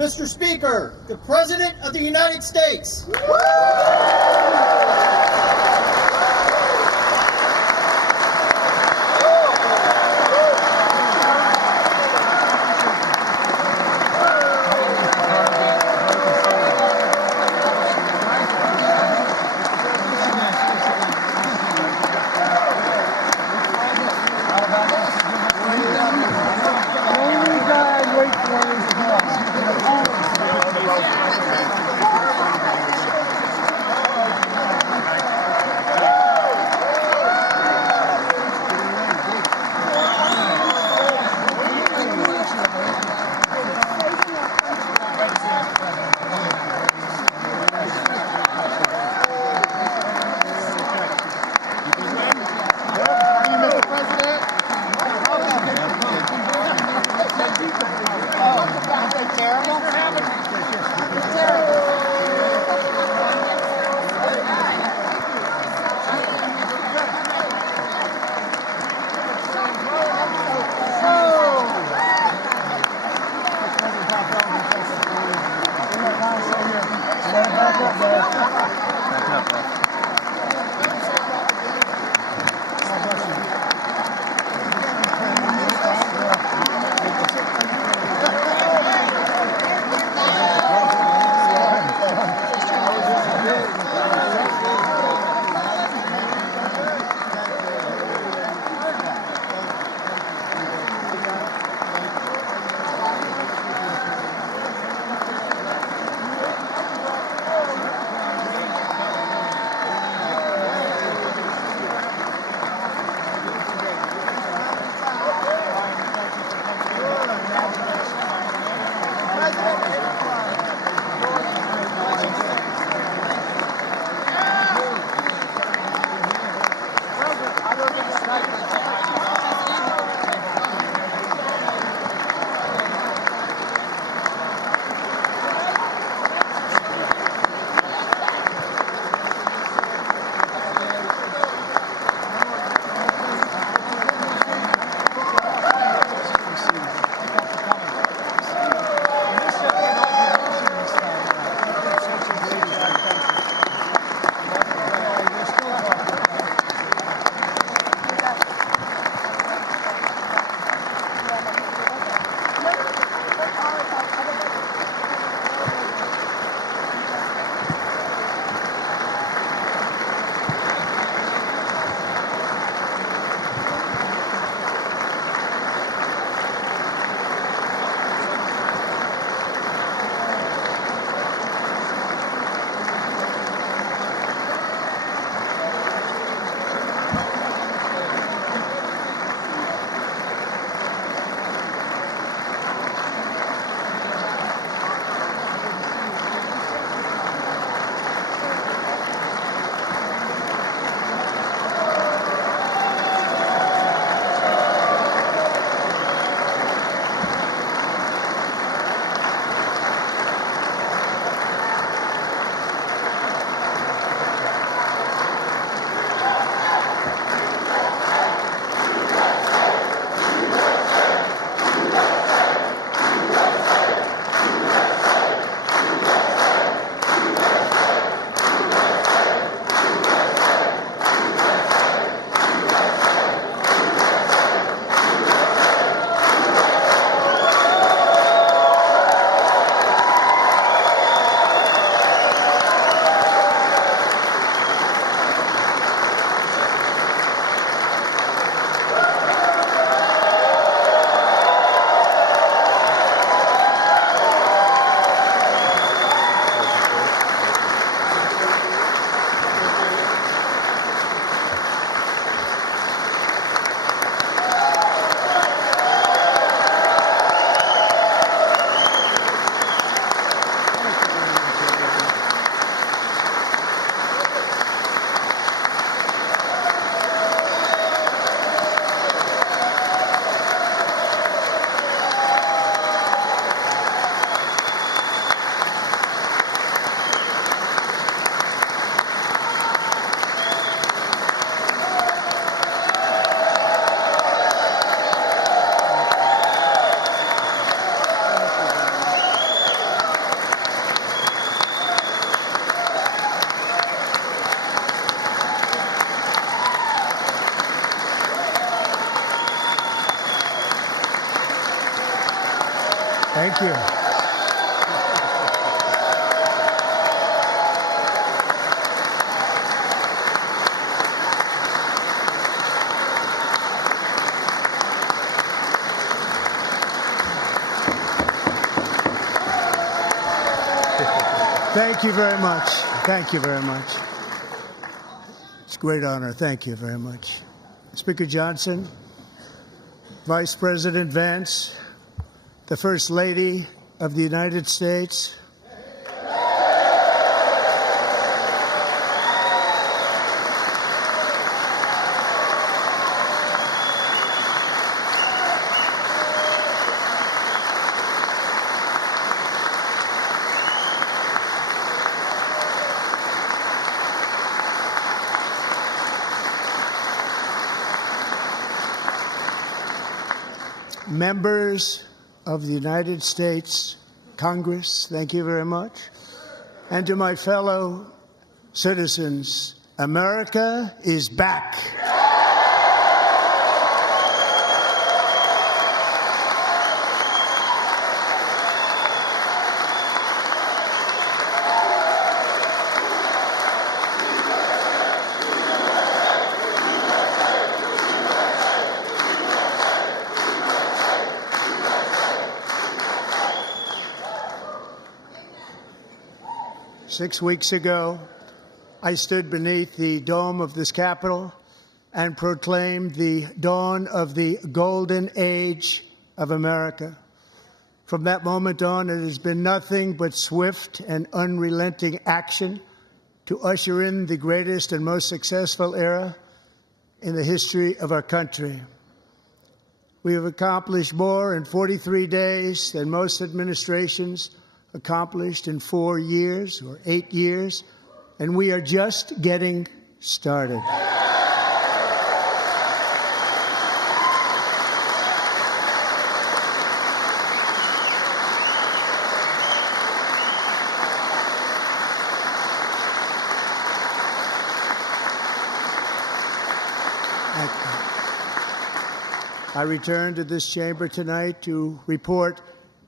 Mr. Speaker, the President of the United States. Thank you. Thank you very much. Thank you very much. It's a great honor. Thank you very much. Speaker Johnson, Vice President Vance, the First Lady of the United States, members of the United States Congress, thank you very much. And to my fellow citizens, America is back. 6 weeks ago, I stood beneath the dome of this Capitol and proclaimed the dawn of the golden age of America. From that moment on, it has been nothing but swift and unrelenting action to usher in the greatest and most successful era in the history of our country. We have accomplished more in 43 days than most administrations accomplished in 4 years or 8 years, and we are just getting started. I return to this chamber tonight to report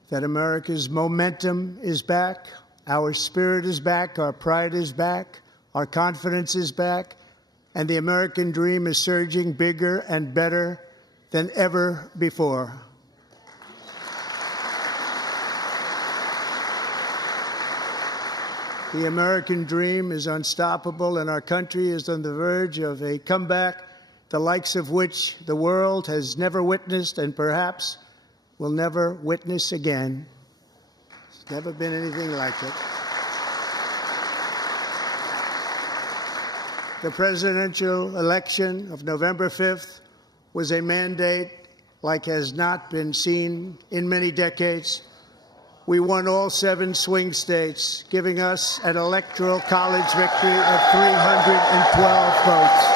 that America's momentum is back, our spirit is back, our pride is back, our confidence is back, and the American dream is surging bigger and better than ever before. The American dream is unstoppable, and our country is on the verge of a comeback, the likes of which the world has never witnessed and perhaps will never witness again. There's never been anything like it. The presidential election of November 5th was a mandate like has not been seen in many decades. We won all 7 swing states, giving us an electoral college victory of 312 votes.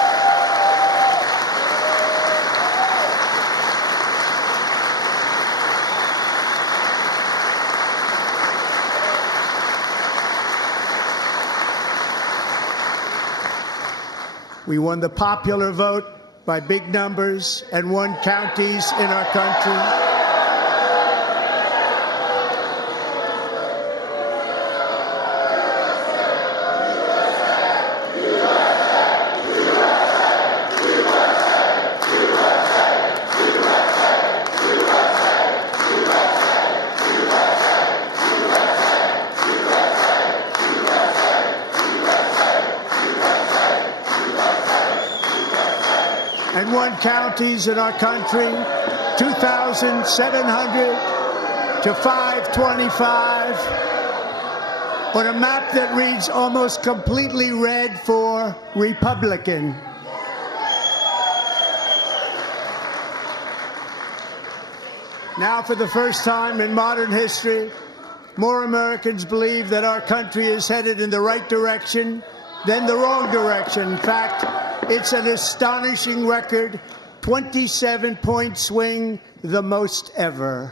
We won the popular vote by big numbers and won counties in our country. And won counties in our country, 2,700 to 525, on a map that reads almost completely red for Republican. Now, for the first time in modern history, more Americans believe that our country is headed in the right direction than the wrong direction. In fact, it's an astonishing record, 27-point swing, the most ever.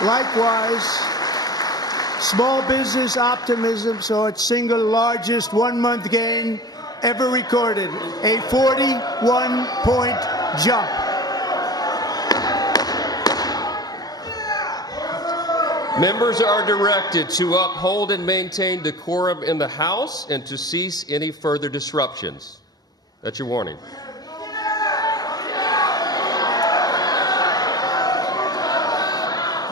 Likewise, Small business optimism saw its single largest one-month gain ever recorded, a 41-point jump. Members are directed to uphold and maintain decorum in the House and to cease any further disruptions. That's your warning.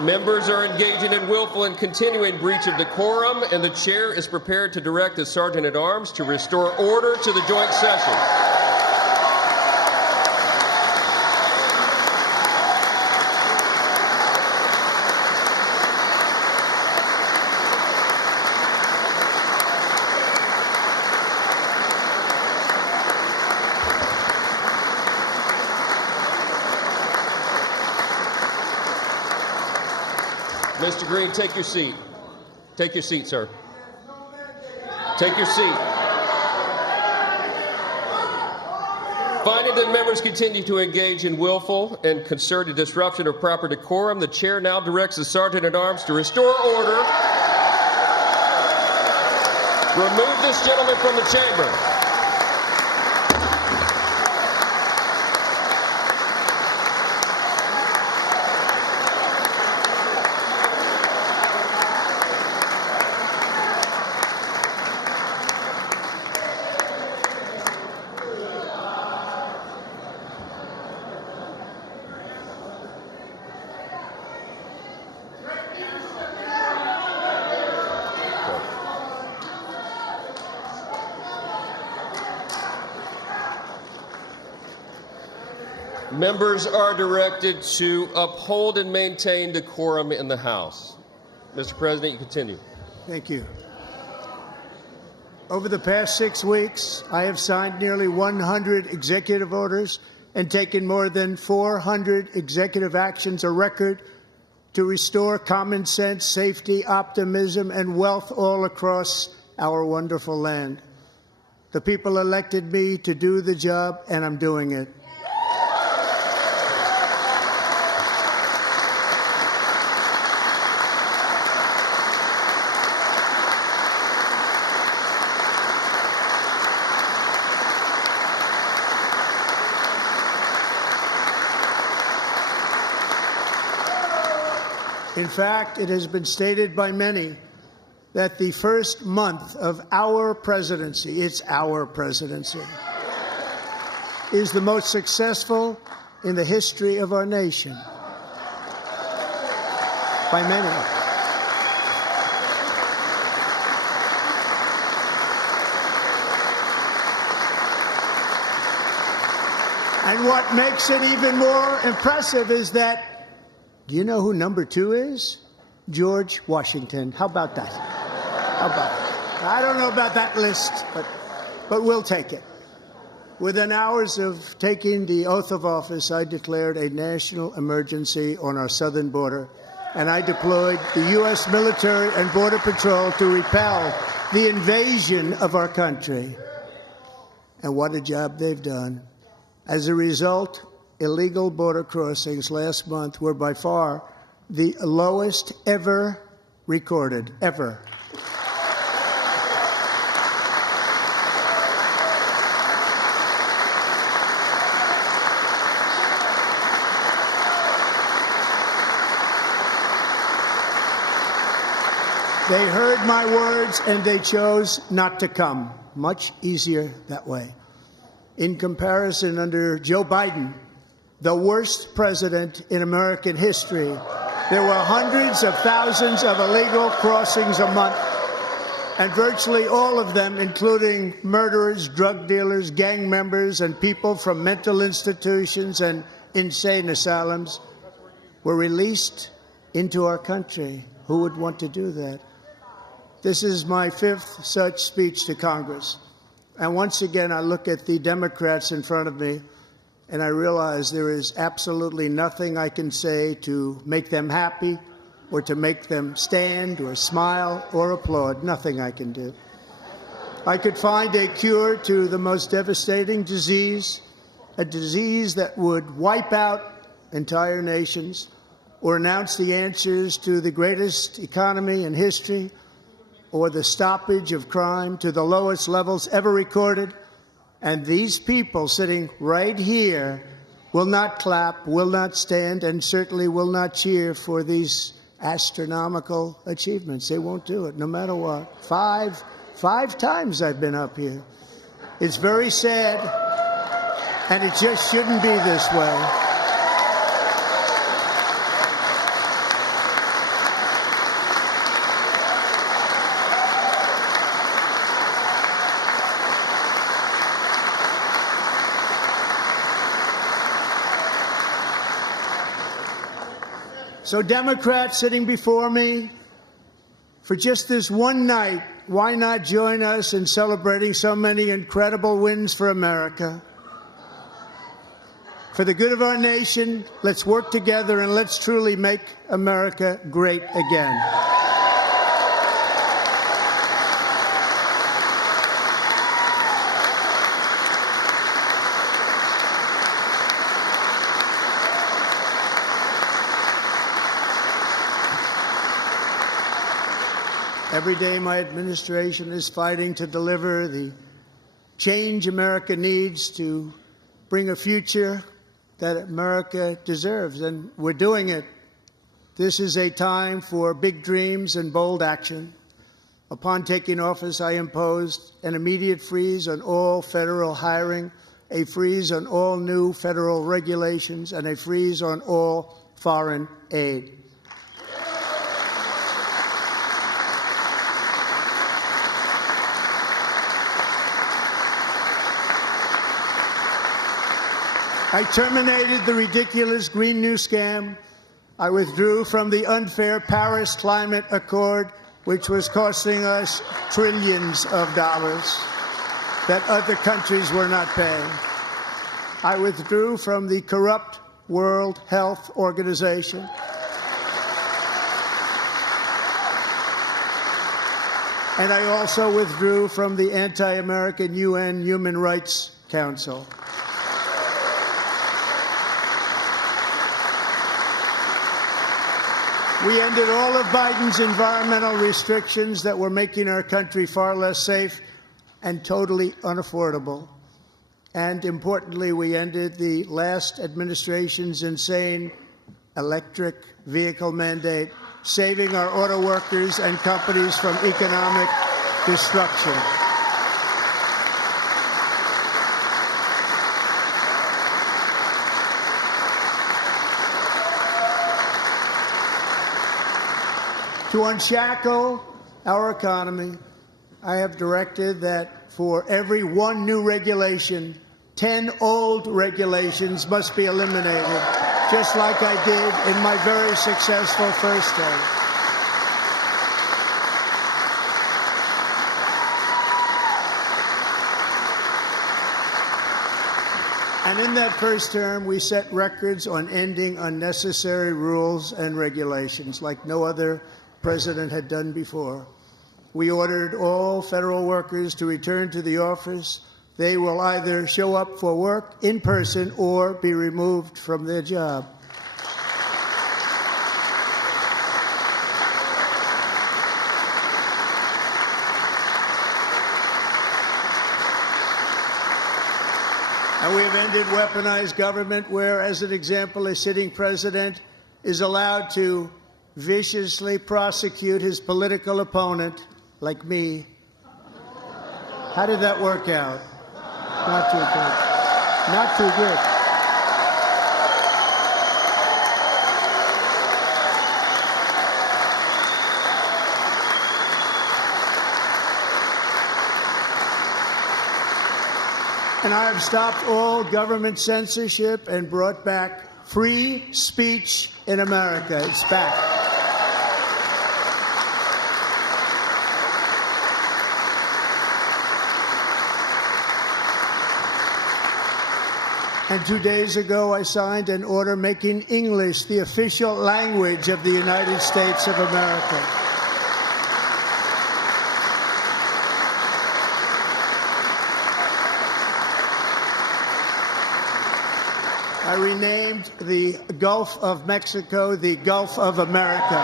Members are engaging in willful and continuing breach of decorum, and the chair is prepared to direct the Sergeant-at-Arms to restore order to the joint session. Mr. Green, take your seat. Take your seat, sir. Take your seat. Finding that members continue to engage in willful and concerted disruption of proper decorum, the chair now directs the Sergeant-at-Arms to restore order. Remove this gentleman from the chamber. Members are directed to uphold and maintain decorum in the House. Mr. President, you continue. Thank you. Over the past 6 weeks, I have signed nearly 100 executive orders and taken more than 400 executive actions, a record to restore common sense, safety, optimism, and wealth all across our wonderful land. The people elected me to do the job, and I'm doing it. In fact, it has been stated by many that the first month of our presidency, it's our presidency, is the most successful in the history of our nation. By many. And what makes it even more impressive is that, do you know who number 2 is? George Washington. How about that? How about that? I don't know about that list, but we'll take it. Within hours of taking the oath of office, I declared a national emergency on our southern border, and I deployed the U.S. military and Border Patrol to repel the invasion of our country. And what a job they've done. As a result, illegal border crossings last month were by far the lowest ever recorded, ever. They heard my words and they chose not to come. Much easier that way. In comparison, under Joe Biden, the worst president in American history, there were hundreds of thousands of illegal crossings a month, and virtually all of them, including murderers, drug dealers, gang members, and people from mental institutions and insane asylums, were released into our country. Who would want to do that? This is my 5th such speech to Congress. And once again, I look at the Democrats in front of me, and I realize there is absolutely nothing I can say to make them happy or to make them stand or smile or applaud. Nothing I can do. I could find a cure to the most devastating disease, a disease that would wipe out entire nations, or announce the answers to the greatest economy in history or the stoppage of crime to the lowest levels ever recorded. And these people sitting right here will not clap, will not stand, and certainly will not cheer for these astronomical achievements. They won't do it, no matter what. Five times I've been up here. It's very sad, and it just shouldn't be this way. So Democrats sitting before me, for just this one night, why not join us in celebrating so many incredible wins for America? For the good of our nation, let's work together and let's truly make America great again. Every day, my administration is fighting to deliver the change America needs to bring a future that America deserves, and we're doing it. This is a time for big dreams and bold action. Upon taking office, I imposed an immediate freeze on all federal hiring, a freeze on all new federal regulations, and a freeze on all foreign aid. I terminated the ridiculous Green New Scam. I withdrew from the unfair Paris Climate Accord, which was costing us trillions of dollars that other countries were not paying. I withdrew from the corrupt World Health Organization. And I also withdrew from the anti-American UN Human Rights Council. We ended all of Biden's environmental restrictions that were making our country far less safe and totally unaffordable. And importantly, we ended the last administration's insane electric vehicle mandate, saving our auto workers and companies from economic destruction. To unshackle our economy, I have directed that for every one new regulation, 10 old regulations must be eliminated, just like I did in my very successful first day. And in that first term, we set records on ending unnecessary rules and regulations like no other president had done before. We ordered all federal workers to return to the office. They will either show up for work in person or be removed from their job. And we have ended weaponized government where, as an example, a sitting president is allowed to viciously prosecute his political opponent, like me. How did that work out? Not too good. Not too good. And I have stopped all government censorship and brought back free speech in America. It's back. And 2 days ago, I signed an order making English the official language of the United States of America. I renamed the Gulf of Mexico the Gulf of America.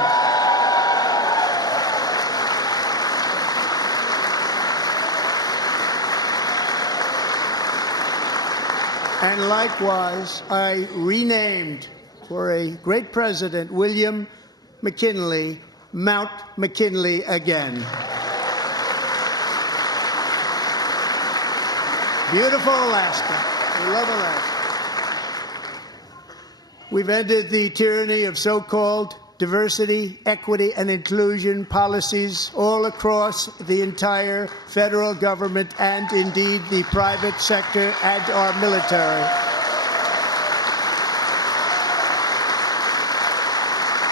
And likewise, I renamed, for a great president, William McKinley, Mount McKinley again. Beautiful Alaska. We love Alaska. We've ended the tyranny of so-called diversity, equity, and inclusion policies all across the entire federal government and indeed the private sector and our military.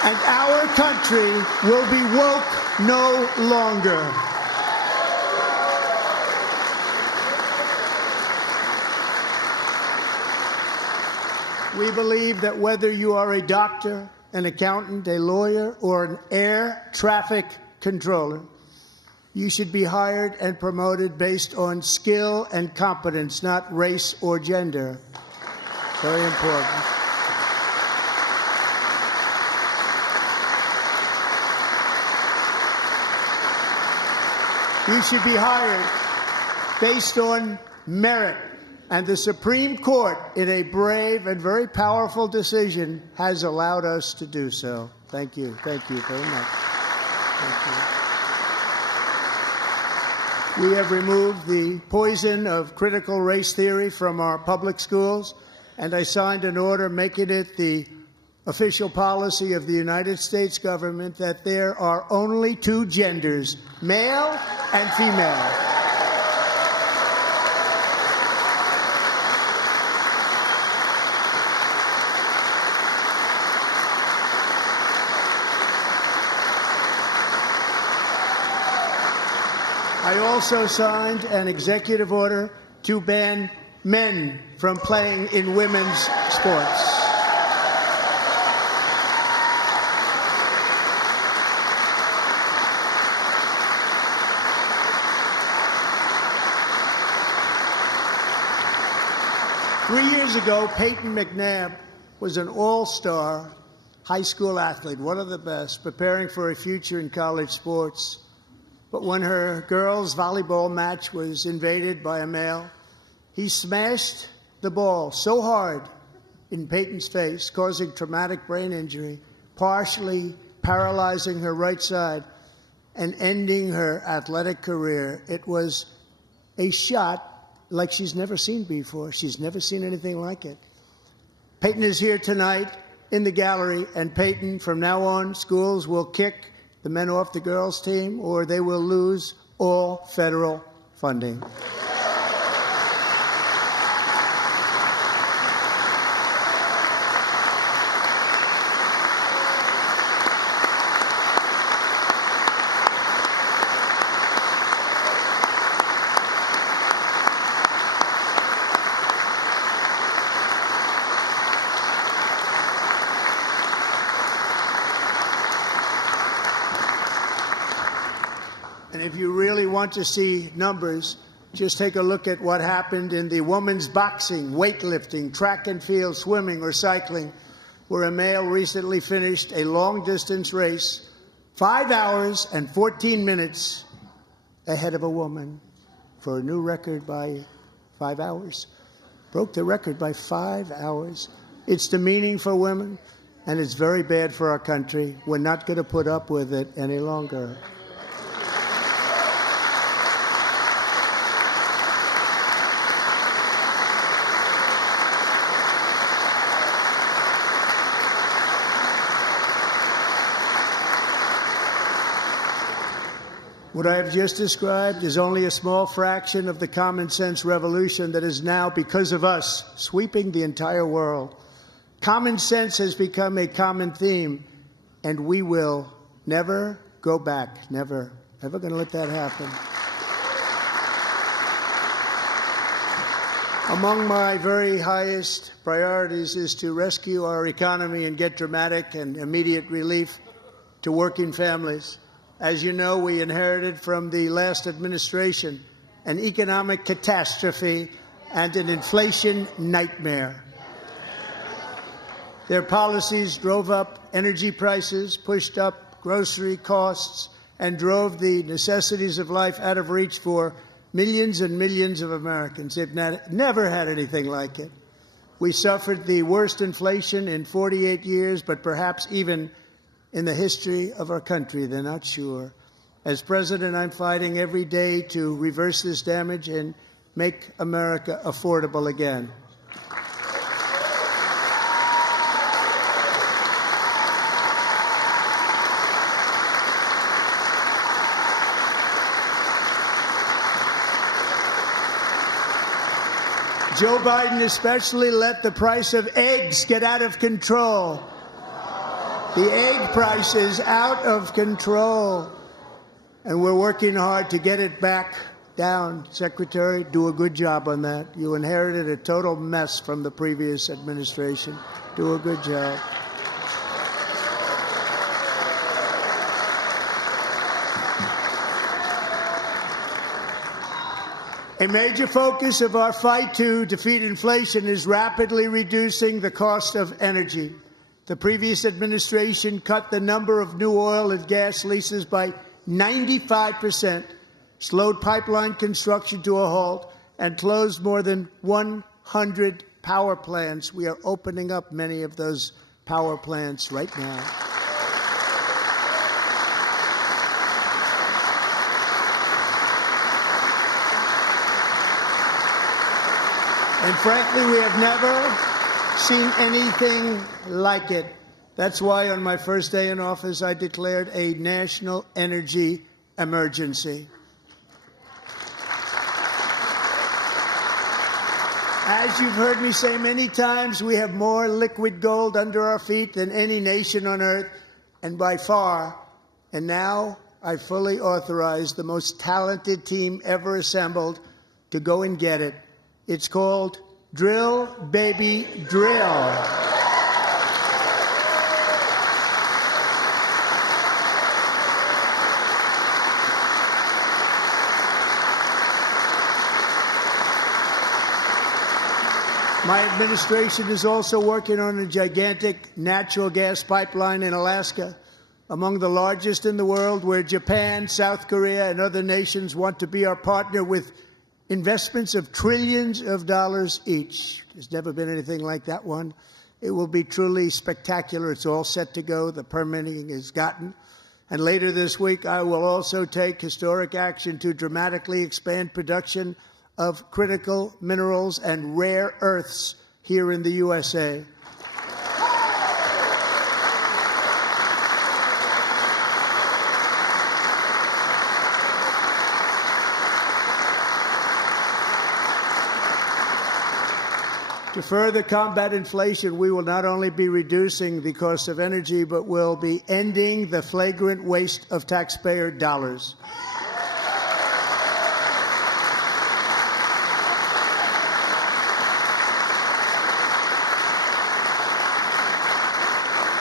And our country will be woke no longer. We believe that whether you are a doctor, an accountant, a lawyer, or an air traffic controller, you should be hired and promoted based on skill and competence, not race or gender. Very important. You should be hired based on merit. And the Supreme Court, in a brave and very powerful decision, has allowed us to do so. Thank you. Thank you very much. Thank you. We have removed the poison of critical race theory from our public schools, and I signed an order making it the official policy of the United States government that there are only two genders, male and female. I also signed an executive order to ban men from playing in women's sports. Three years ago, Peyton McNabb was an all-star high school athlete, one of the best, preparing for a future in college sports. But when her girls' volleyball match was invaded by a male, he smashed the ball so hard in Peyton's face, causing traumatic brain injury, partially paralyzing her right side, and ending her athletic career. It was a shot like she's never seen before. She's never seen anything like it. Peyton is here tonight in the gallery, and Peyton, from now on, schools will kick the men off the girls' team, or they will lose all federal funding. And if you really want to see numbers, just take a look at what happened in the women's boxing, weightlifting, track and field, swimming, or cycling, where a male recently finished a long-distance race 5 hours and 14 minutes ahead of a woman for a new record by 5 hours. Broke the record by 5 hours. It's demeaning for women, and it's very bad for our country. We're not going to put up with it any longer. What I have just described is only a small fraction of the common sense revolution that is now, because of us, sweeping the entire world. Common sense has become a common theme, and we will never go back. Never. Never going to let that happen. Among my very highest priorities is to rescue our economy and get dramatic and immediate relief to working families. As you know, we inherited from the last administration an economic catastrophe and an inflation nightmare. Their policies drove up energy prices, pushed up grocery costs, and drove the necessities of life out of reach for millions and millions of Americans. They've never had anything like it. We suffered the worst inflation in 48 years, but perhaps even in the history of our country. They're not sure. As president, I'm fighting every day to reverse this damage and make America affordable again. Joe Biden especially let the price of eggs get out of control. The egg price is out of control, and we're working hard to get it back down. Secretary, do a good job on that. You inherited a total mess from the previous administration. Do a good job. A major focus of our fight to defeat inflation is rapidly reducing the cost of energy. The previous administration cut the number of new oil and gas leases by 95%, slowed pipeline construction to a halt, and closed more than 100 power plants. We are opening up many of those power plants right now. And frankly, we have never seen anything like it. That's why on my first day in office, I declared a national energy emergency. As you've heard me say many times, we have more liquid gold under our feet than any nation on earth, and by far. And now I fully authorize the most talented team ever assembled to go and get it. It's called Drill, Baby, Drill. My administration is also working on a gigantic natural gas pipeline in Alaska, among the largest in the world, where Japan, South Korea, and other nations want to be our partner with investments of trillions of dollars each. There's never been anything like that one. It will be truly spectacular. It's all set to go. The permitting is gotten. And later this week, I will also take historic action to dramatically expand production of critical minerals and rare earths here in the USA. To further combat inflation, we will not only be reducing the cost of energy, but will be ending the flagrant waste of taxpayer dollars.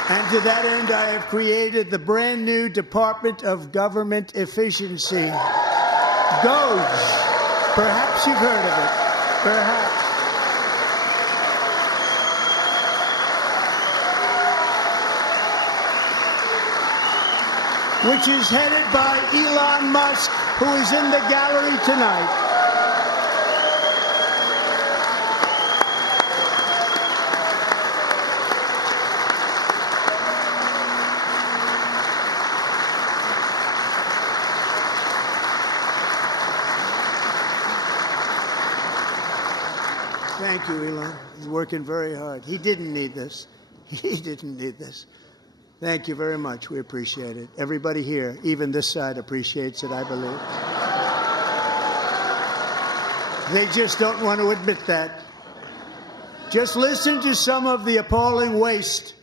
And to that end, I have created the brand new Department of Government Efficiency, DOGE. Perhaps you've heard of it. Perhaps. Which is headed by Elon Musk, who is in the gallery tonight. Thank you, Elon. He's working very hard. He didn't need this. He didn't need this. Thank you very much. We appreciate it. Everybody here, even this side, appreciates it, I believe. They just don't want to admit that. Just listen to some of the appalling waste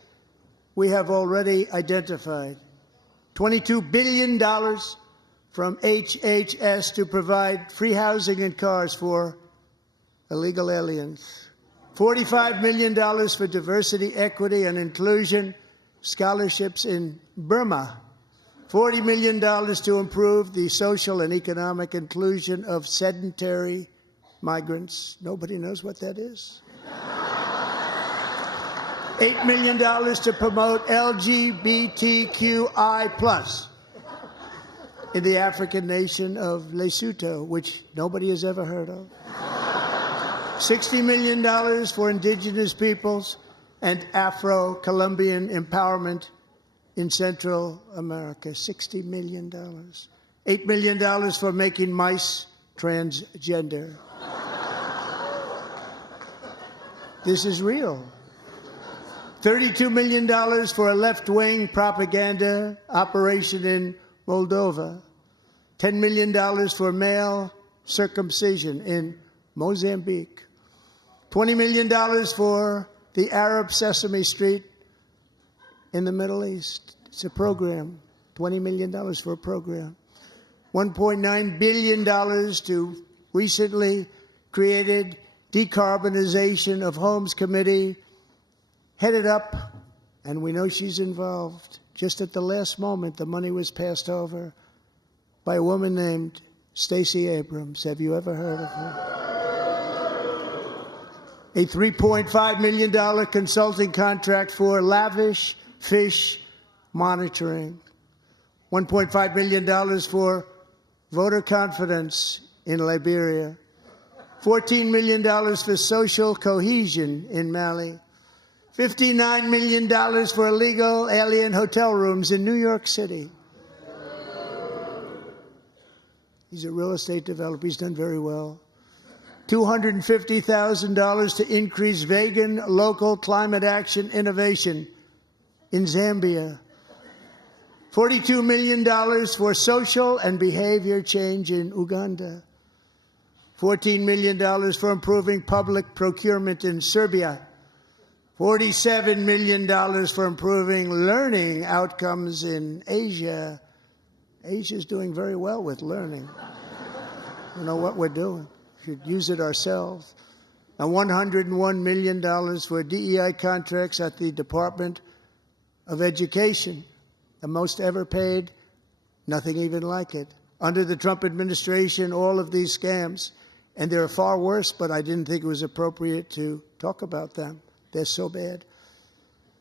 we have already identified. $22 billion from HHS to provide free housing and cars for illegal aliens. $45 million for diversity, equity, and inclusion scholarships in Burma. $40 million to improve the social and economic inclusion of sedentary migrants. Nobody knows what that is. $8 million to promote LGBTQI+ in the African nation of Lesotho, which nobody has ever heard of. $60 million for indigenous peoples and Afro-Colombian empowerment in Central America. $60 million. $8 million for making mice transgender. This is real. $32 million for a left-wing propaganda operation in Moldova. $10 million for male circumcision in Mozambique. $20 million for the Arab Sesame Street in the Middle East. It's a program. $20 million for a program. $1.9 billion to recently created Decarbonization of Homes Committee, headed up, and we know she's involved. Just at the last moment, the money was passed over by a woman named Stacey Abrams. Have you ever heard of her? A $3.5 million consulting contract for lavish fish monitoring. $1.5 million for voter confidence in Liberia. $14 million for social cohesion in Mali. $59 million for illegal alien hotel rooms in New York City. He's a real estate developer. He's done very well. $250,000 to increase vegan local climate action innovation in Zambia. $42 million for social and behavior change in Uganda. $14 million for improving public procurement in Serbia. $47 million for improving learning outcomes in Asia. Asia's doing very well with learning. You know what we're doing. We should use it ourselves. And $101 million for DEI contracts at the Department of Education. The most ever paid, nothing even like it. Under the Trump administration, all of these scams, and they're far worse, but I didn't think it was appropriate to talk about them. They're so bad.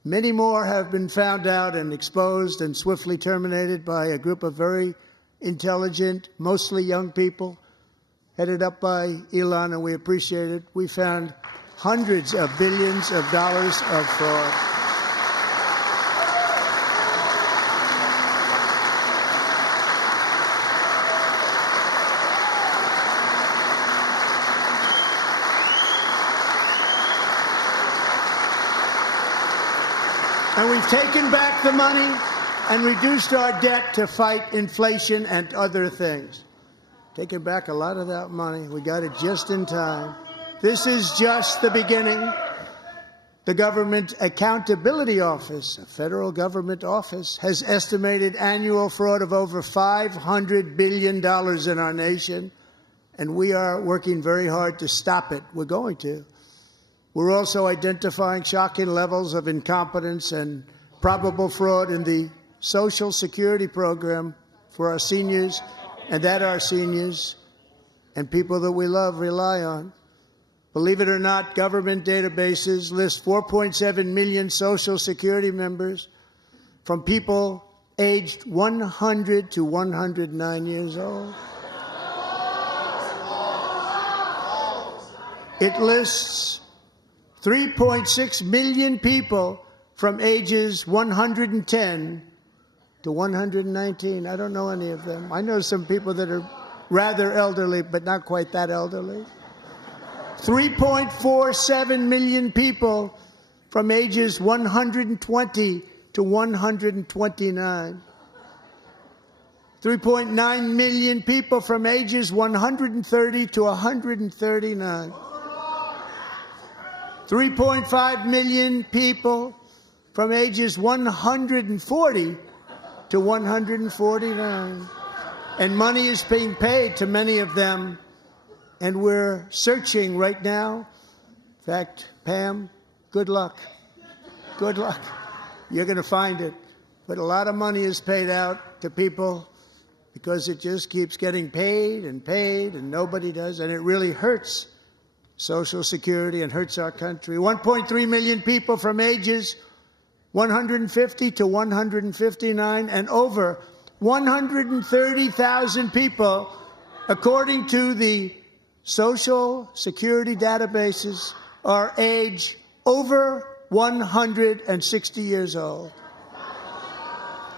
Many more have been found out and exposed and swiftly terminated by a group of very intelligent, mostly young people, headed up by Elon, and we appreciate it. We found hundreds of billions of dollars of fraud. And we've taken back the money and reduced our debt to fight inflation and other things. Taken back a lot of that money. We got it just in time. This is just the beginning. The Government Accountability Office, a federal government office, has estimated annual fraud of over $500 billion in our nation, and we are working very hard to stop it. We're going to. We're also identifying shocking levels of incompetence and probable fraud in the Social Security program for our seniors, and that our seniors and people that we love rely on. Believe it or not, government databases list 4.7 million Social Security members from people aged 100 to 109 years old. It lists 3.6 million people from ages 110 to 119. I don't know any of them. I know some people that are rather elderly, but not quite that elderly. 3.47 million people from ages 120 to 129. 3.9 million people from ages 130 to 139. 3.5 million people from ages 140 to 149. And money is being paid to many of them, and we're searching right now. In fact, Pam, good luck. Good luck. You're going to find it. But a lot of money is paid out to people because it just keeps getting paid, and nobody does. And it really hurts Social Security and hurts our country. 1.3 million people from ages 150 to 159, and over 130,000 people, according to the Social Security databases, are age over 160 years old.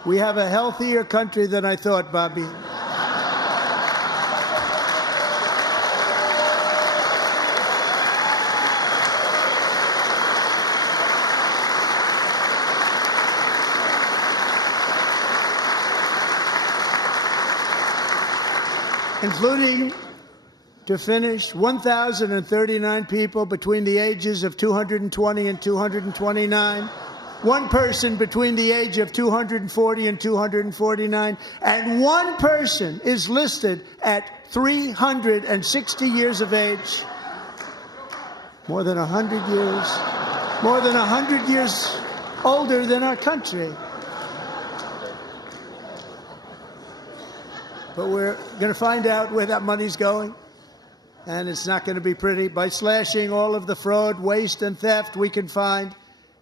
We have a healthier country than I thought, Bobby. Including, to finish, 1,039 people between the ages of 220 and 229, one person between the age of 240 and 249, and one person is listed at 360 years of age. More than 100 years older than our country. But we're going to find out where that money's going, and it's not going to be pretty. By slashing all of the fraud, waste, and theft we can find,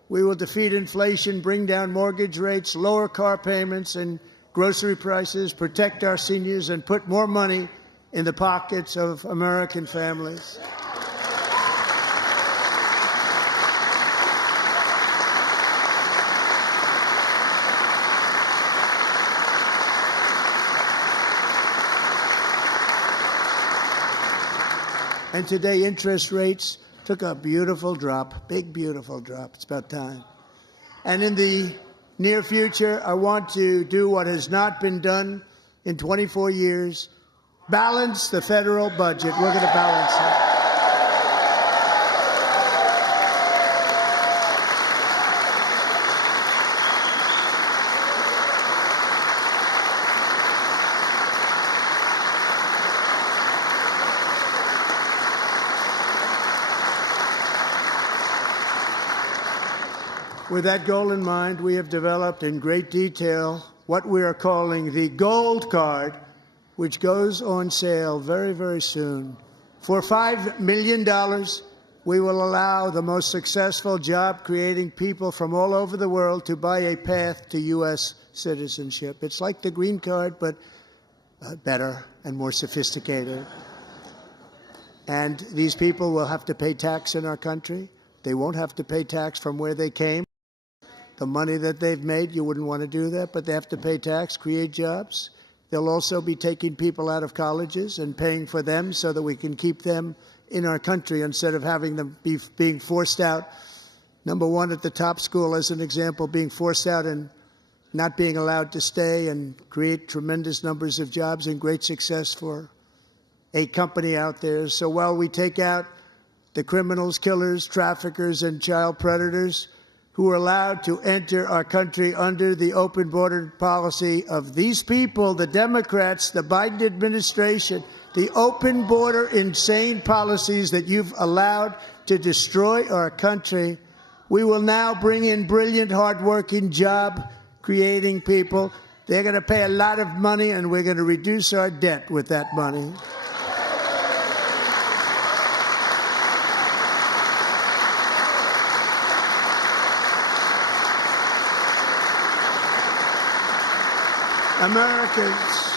we will defeat inflation, bring down mortgage rates, lower car payments and grocery prices, protect our seniors, and put more money in the pockets of American families. And today, interest rates took a beautiful drop, big, beautiful drop. It's about time. And in the near future, I want to do what has not been done in 24 years, balance the federal budget. We're going to balance it. With that goal in mind, we have developed in great detail what we are calling the Gold Card, which goes on sale very, very soon. For $5 million, we will allow the most successful job-creating people from all over the world to buy a path to U.S. citizenship. It's like the green card, but better and more sophisticated. And these people will have to pay tax in our country. They won't have to pay tax from where they came. The money that they've made, you wouldn't want to do that, but they have to pay tax, create jobs. They'll also be taking people out of colleges and paying for them so that we can keep them in our country instead of having them being forced out. Number one, at the top school, as an example, being forced out and not being allowed to stay and create tremendous numbers of jobs and great success for a company out there. So while we take out the criminals, killers, traffickers, and child predators who are allowed to enter our country under the open border policy of these people, the Democrats, the Biden administration, the open border insane policies that you've allowed to destroy our country, we will now bring in brilliant, hardworking, job-creating people. They're going to pay a lot of money, and we're going to reduce our debt with that money. Americans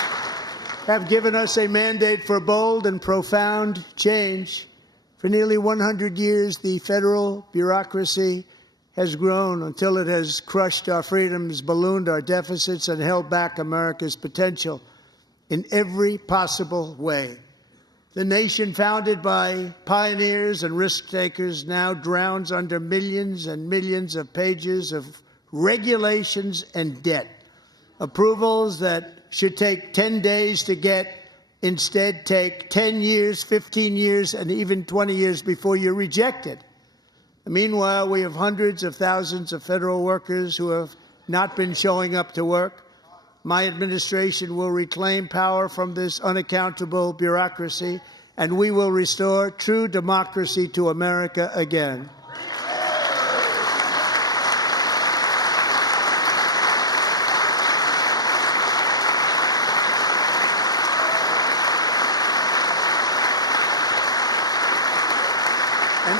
have given us a mandate for bold and profound change. For nearly 100 years, the federal bureaucracy has grown until it has crushed our freedoms, ballooned our deficits, and held back America's potential in every possible way. The nation founded by pioneers and risk-takers now drowns under millions and millions of pages of regulations and debt. Approvals that should take 10 days to get instead take 10 years, 15 years, and even 20 years before you're rejected. Meanwhile, we have hundreds of thousands of federal workers who have not been showing up to work. My administration will reclaim power from this unaccountable bureaucracy, and we will restore true democracy to America again.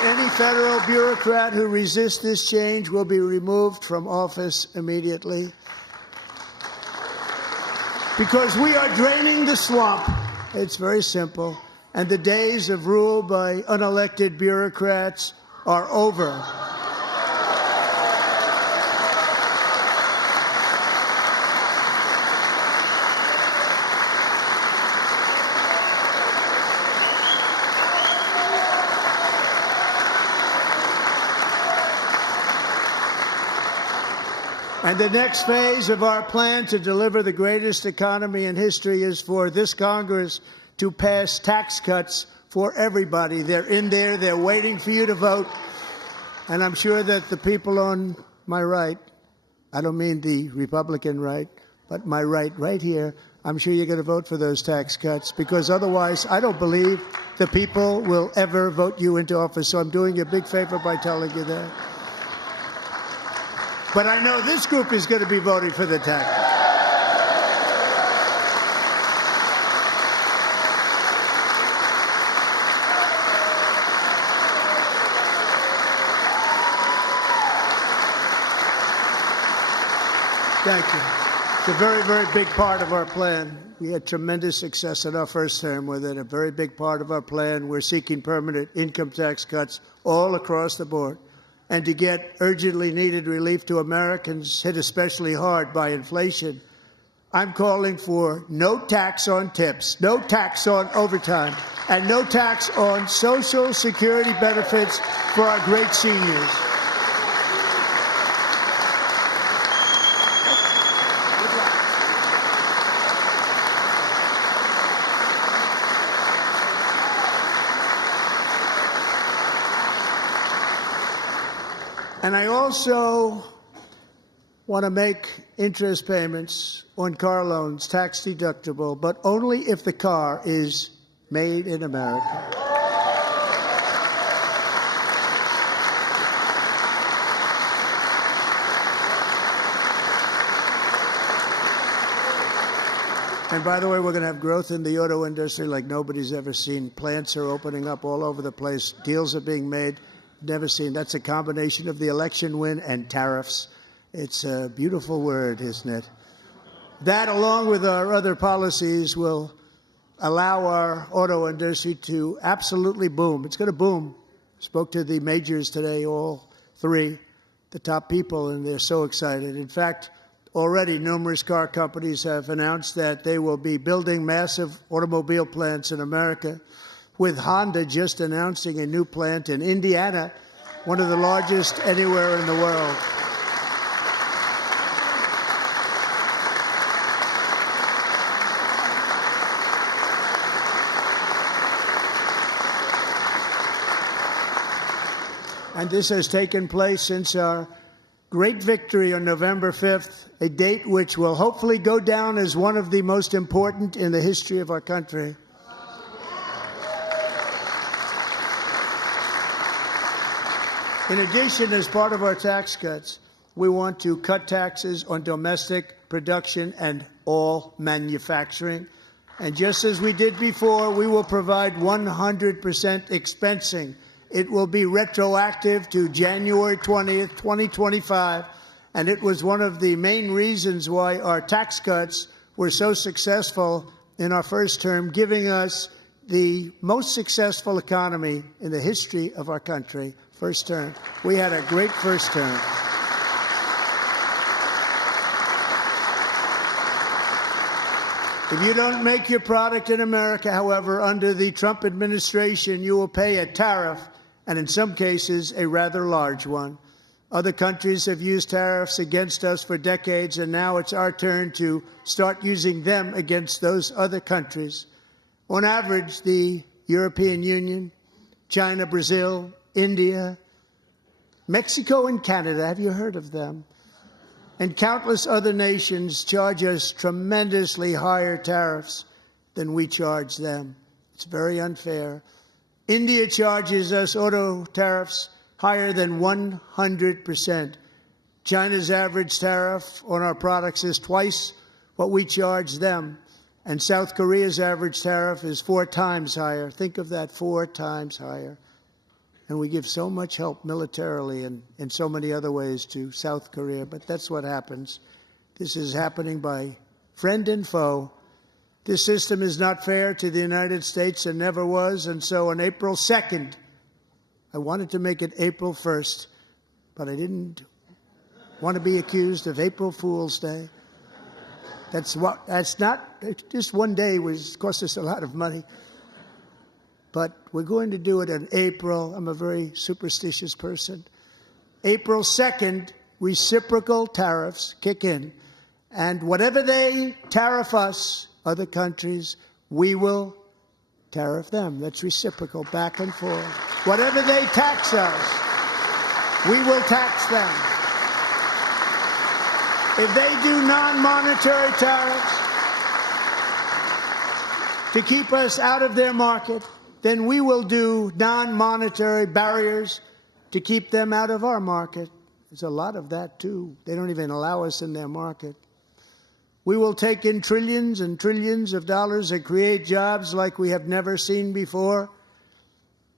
any federal bureaucrat who resists this change will be removed from office immediately. Because we are draining the swamp. It's very simple. And the days of rule by unelected bureaucrats are over. And the next phase of our plan to deliver the greatest economy in history is for this Congress to pass tax cuts for everybody. They're in there. They're waiting for you to vote. And I'm sure that the people on my right, I don't mean the Republican right, but my right here, I'm sure you're going to vote for those tax cuts, because otherwise I don't believe the people will ever vote you into office. So I'm doing you a big favor by telling you that. But I know this group is going to be voting for the tax. Thank you. It's a very, very big part of our plan. We had tremendous success in our first term with it. A very big part of our plan. We're seeking permanent income tax cuts all across the board. And to get urgently needed relief to Americans hit especially hard by inflation, I'm calling for no tax on tips, no tax on overtime, and no tax on Social Security benefits for our great seniors. And I also want to make interest payments on car loans tax deductible, but only if the car is made in America. And by the way, we're going to have growth in the auto industry like nobody's ever seen. Plants are opening up all over the place. Deals are being made. Never seen. That's a combination of the election win and tariffs. It's a beautiful word, isn't it? That, along with our other policies, will allow our auto industry to absolutely boom. It's going to boom. Spoke to the majors today, all three, the top people, and they're so excited. In fact, already numerous car companies have announced that they will be building massive automobile plants in America, with Honda just announcing a new plant in Indiana, one of the largest anywhere in the world. And this has taken place since our great victory on November 5th, a date which will hopefully go down as one of the most important in the history of our country. In addition, as part of our tax cuts, we want to cut taxes on domestic production and all manufacturing. And just as we did before, we will provide 100% expensing. It will be retroactive to January 20th, 2025. And it was one of the main reasons why our tax cuts were so successful in our first term, giving us the most successful economy in the history of our country. First term. We had a great first term. If you don't make your product in America, however, under the Trump administration, you will pay a tariff, and in some cases, a rather large one. Other countries have used tariffs against us for decades, and now it's our turn to start using them against those other countries. On average, the European Union, China, Brazil, India, Mexico, and Canada, have you heard of them? And countless other nations charge us tremendously higher tariffs than we charge them. It's very unfair. India charges us auto tariffs higher than 100%. China's average tariff on our products is twice what we charge them. And South Korea's average tariff is 4 times higher. Think of that, 4 times higher. And we give so much help militarily and in so many other ways to South Korea. But that's what happens. This is happening by friend and foe. This system is not fair to the United States and never was. And so on April 2nd, I wanted to make it April 1st, but I didn't want to be accused of April Fool's Day. That's not just one day was cost us a lot of money. But we're going to do it in April. I'm a very superstitious person. April 2nd, reciprocal tariffs kick in. And whatever they tariff us, other countries, we will tariff them. That's reciprocal, back and forth. Whatever they tax us, we will tax them. If they do non-monetary tariffs to keep us out of their market, then we will do non-monetary barriers to keep them out of our market. There's a lot of that, too. They don't even allow us in their market. We will take in trillions and trillions of dollars and create jobs like we have never seen before.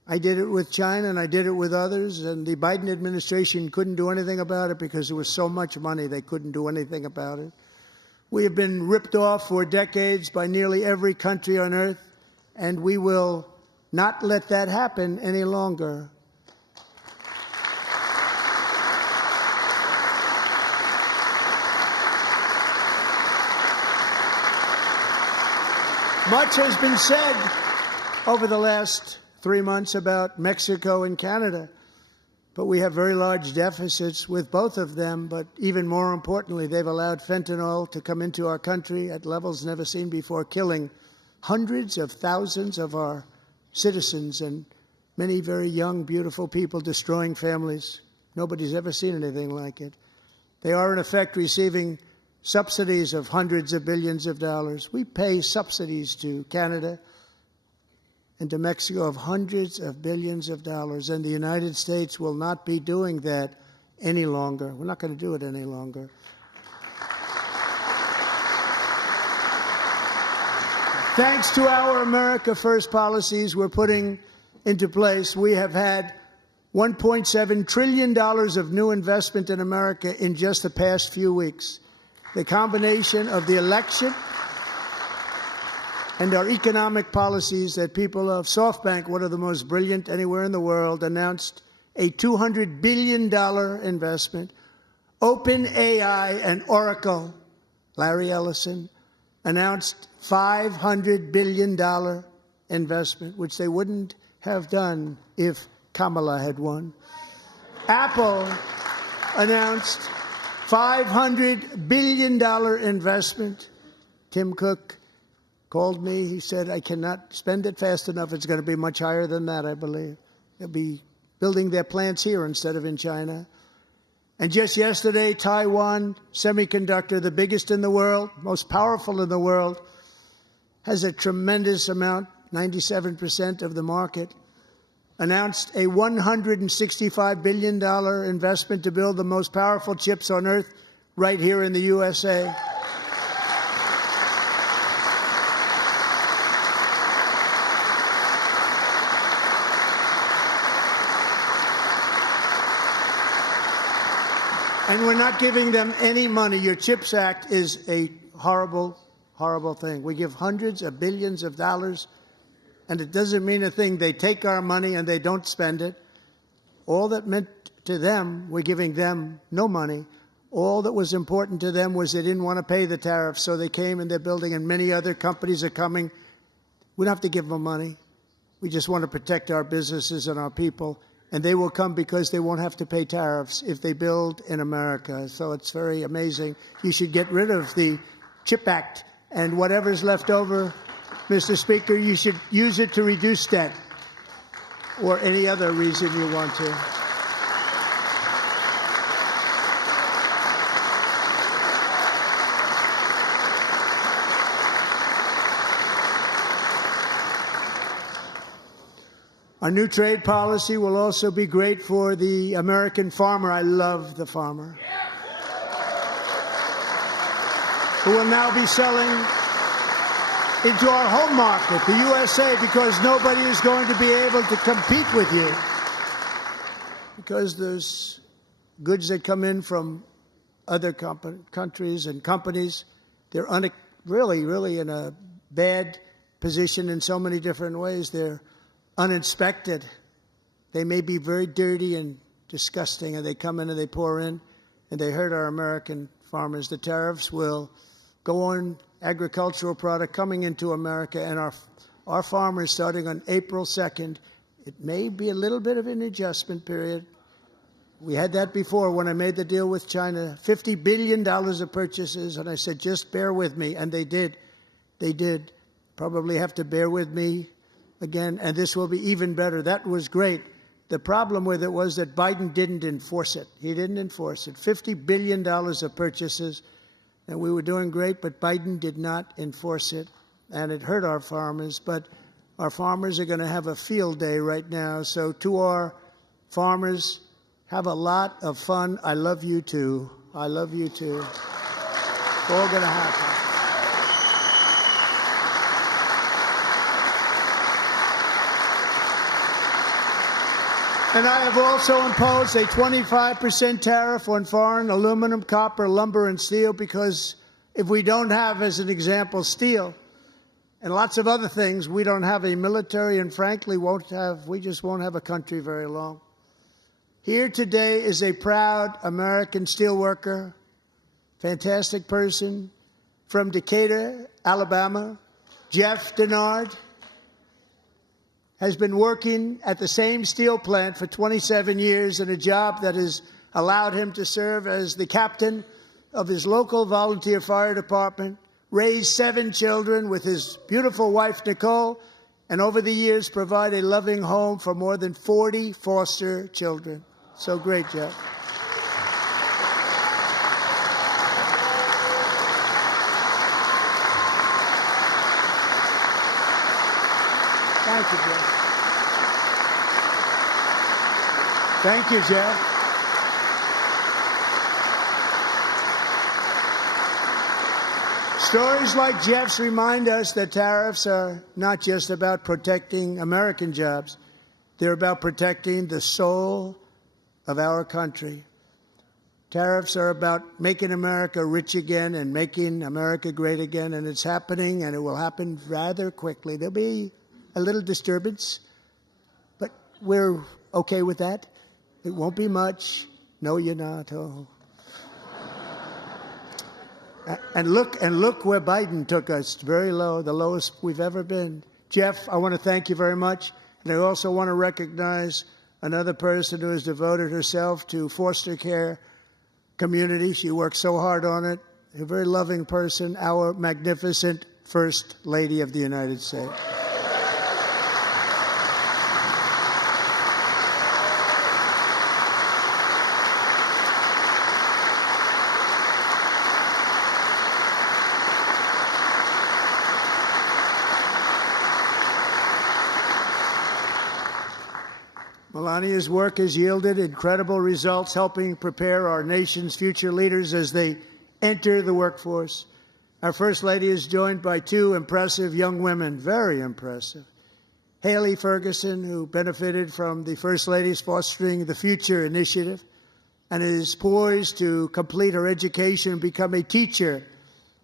I did it with China, and I did it with others, and the Biden administration couldn't do anything about it because there was so much money they couldn't do anything about it. We have been ripped off for decades by nearly every country on earth, and we will not let that happen any longer. Much has been said over the last 3 months about Mexico and Canada, but we have very large deficits with both of them. But even more importantly, they've allowed fentanyl to come into our country at levels never seen before, killing hundreds of thousands of our citizens and many very young, beautiful people, destroying families. Nobody's ever seen anything like it. They are, in effect, receiving subsidies of hundreds of billions of dollars. We pay subsidies to Canada and to Mexico of hundreds of billions of dollars, and the United States will not be doing that any longer. We're not going to do it any longer. Thanks to our America First policies we're putting into place, we have had $1.7 trillion of new investment in America in just the past few weeks. The combination of the election and our economic policies that people of SoftBank, one of the most brilliant anywhere in the world, announced a $200 billion investment. OpenAI and Oracle, Larry Ellison, announced $500 billion investment, which they wouldn't have done if Kamala had won. Apple announced $500 billion investment. Tim Cook called me. He said, I cannot spend it fast enough. It's going to be much higher than that, I believe. They'll be building their plants here instead of in China. And just yesterday, Taiwan Semiconductor, the biggest in the world, most powerful in the world, has a tremendous amount, 97% of the market, announced a $165 billion investment to build the most powerful chips on earth right here in the USA. And we're not giving them any money. Your CHIPS Act is a horrible, horrible thing. We give hundreds of billions of dollars, and it doesn't mean a thing. They take our money and they don't spend it. All that meant to them, we're giving them no money. All that was important to them was they didn't want to pay the tariffs, so they came and they're building, and many other companies are coming. We don't have to give them money. We just want to protect our businesses and our people. And they will come because they won't have to pay tariffs if they build in America. So it's very amazing. You should get rid of the CHIP Act, and whatever's left over, Mr. Speaker, you should use it to reduce debt or any other reason you want to. Our new trade policy will also be great for the American farmer. I love the farmer, who will now be selling into our home market, the USA, because nobody is going to be able to compete with you because there's goods that come in from other countries and companies. They're really in a bad position in so many different ways. They're uninspected. They may be very dirty and disgusting, and they come in and they pour in, and they hurt our American farmers. The tariffs will go on agricultural product coming into America, and our farmers, starting on April 2nd, it may be a little bit of an adjustment period. We had that before when I made the deal with China, $50 billion of purchases, and I said, just bear with me, and they did. They did. Probably have to bear with me again, and this will be even better. That was great. The problem with it was that Biden didn't enforce it. He didn't enforce it. $50 billion of purchases, and we were doing great, but Biden did not enforce it, and it hurt our farmers. But our farmers are going to have a field day right now. So to our farmers, have a lot of fun. I love you too. I love you too. It's all going to happen. And I have also imposed a 25% tariff on foreign aluminum, copper, lumber, and steel, because if we don't have, as an example, steel and lots of other things, we don't have a military, and frankly, we just won't have a country very long. Here today is a proud American steelworker, fantastic person from Decatur, Alabama, Jeff Denard. Has been working at the same steel plant for 27 years in a job that has allowed him to serve as the captain of his local volunteer fire department, raise 7 children with his beautiful wife, Nicole, and over the years provide a loving home for more than 40 foster children. So great, Jeff. Thank you, Jeff. Thank you, Jeff. Stories like Jeff's remind us that tariffs are not just about protecting American jobs. They're about protecting the soul of our country. Tariffs are about making America rich again and making America great again, and it's happening, and it will happen rather quickly. There'll be a little disturbance, but we're okay with that. It won't be much. No, you're not. Oh. And look where Biden took us. Very low, the lowest we've ever been. Jeff, I want to thank you very much. And I also want to recognize another person who has devoted herself to foster care community. She works so hard on it. A very loving person, our magnificent First Lady of the United States. Melania's work has yielded incredible results, helping prepare our nation's future leaders as they enter the workforce. Our First Lady is joined by 2 impressive young women, very impressive. Haley Ferguson, who benefited from the First Lady's Fostering the Future initiative and is poised to complete her education and become a teacher.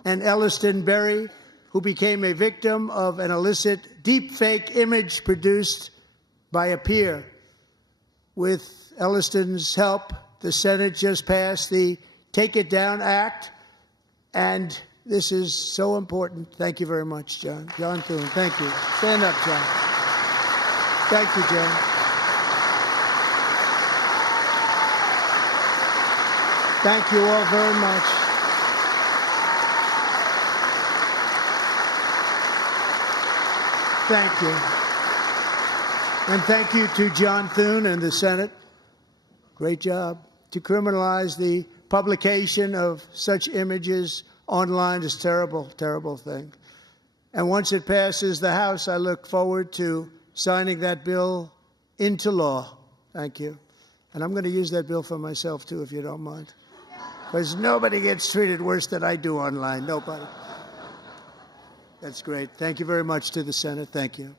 And Elliston Berry, who became a victim of an illicit deepfake image produced by a peer. With Elliston's help, the Senate just passed the Take It Down Act, and this is so important. Thank you very much, John. John Thune, thank you. Stand up, John. Thank you, John. Thank you all very much. Thank you. And thank you to John Thune and the Senate. Great job. To criminalize the publication of such images online is terrible, terrible thing. And once it passes the House, I look forward to signing that bill into law. Thank you. And I'm going to use that bill for myself, too, if you don't mind. Because nobody gets treated worse than I do online. Nobody. That's great. Thank you very much to the Senate. Thank you.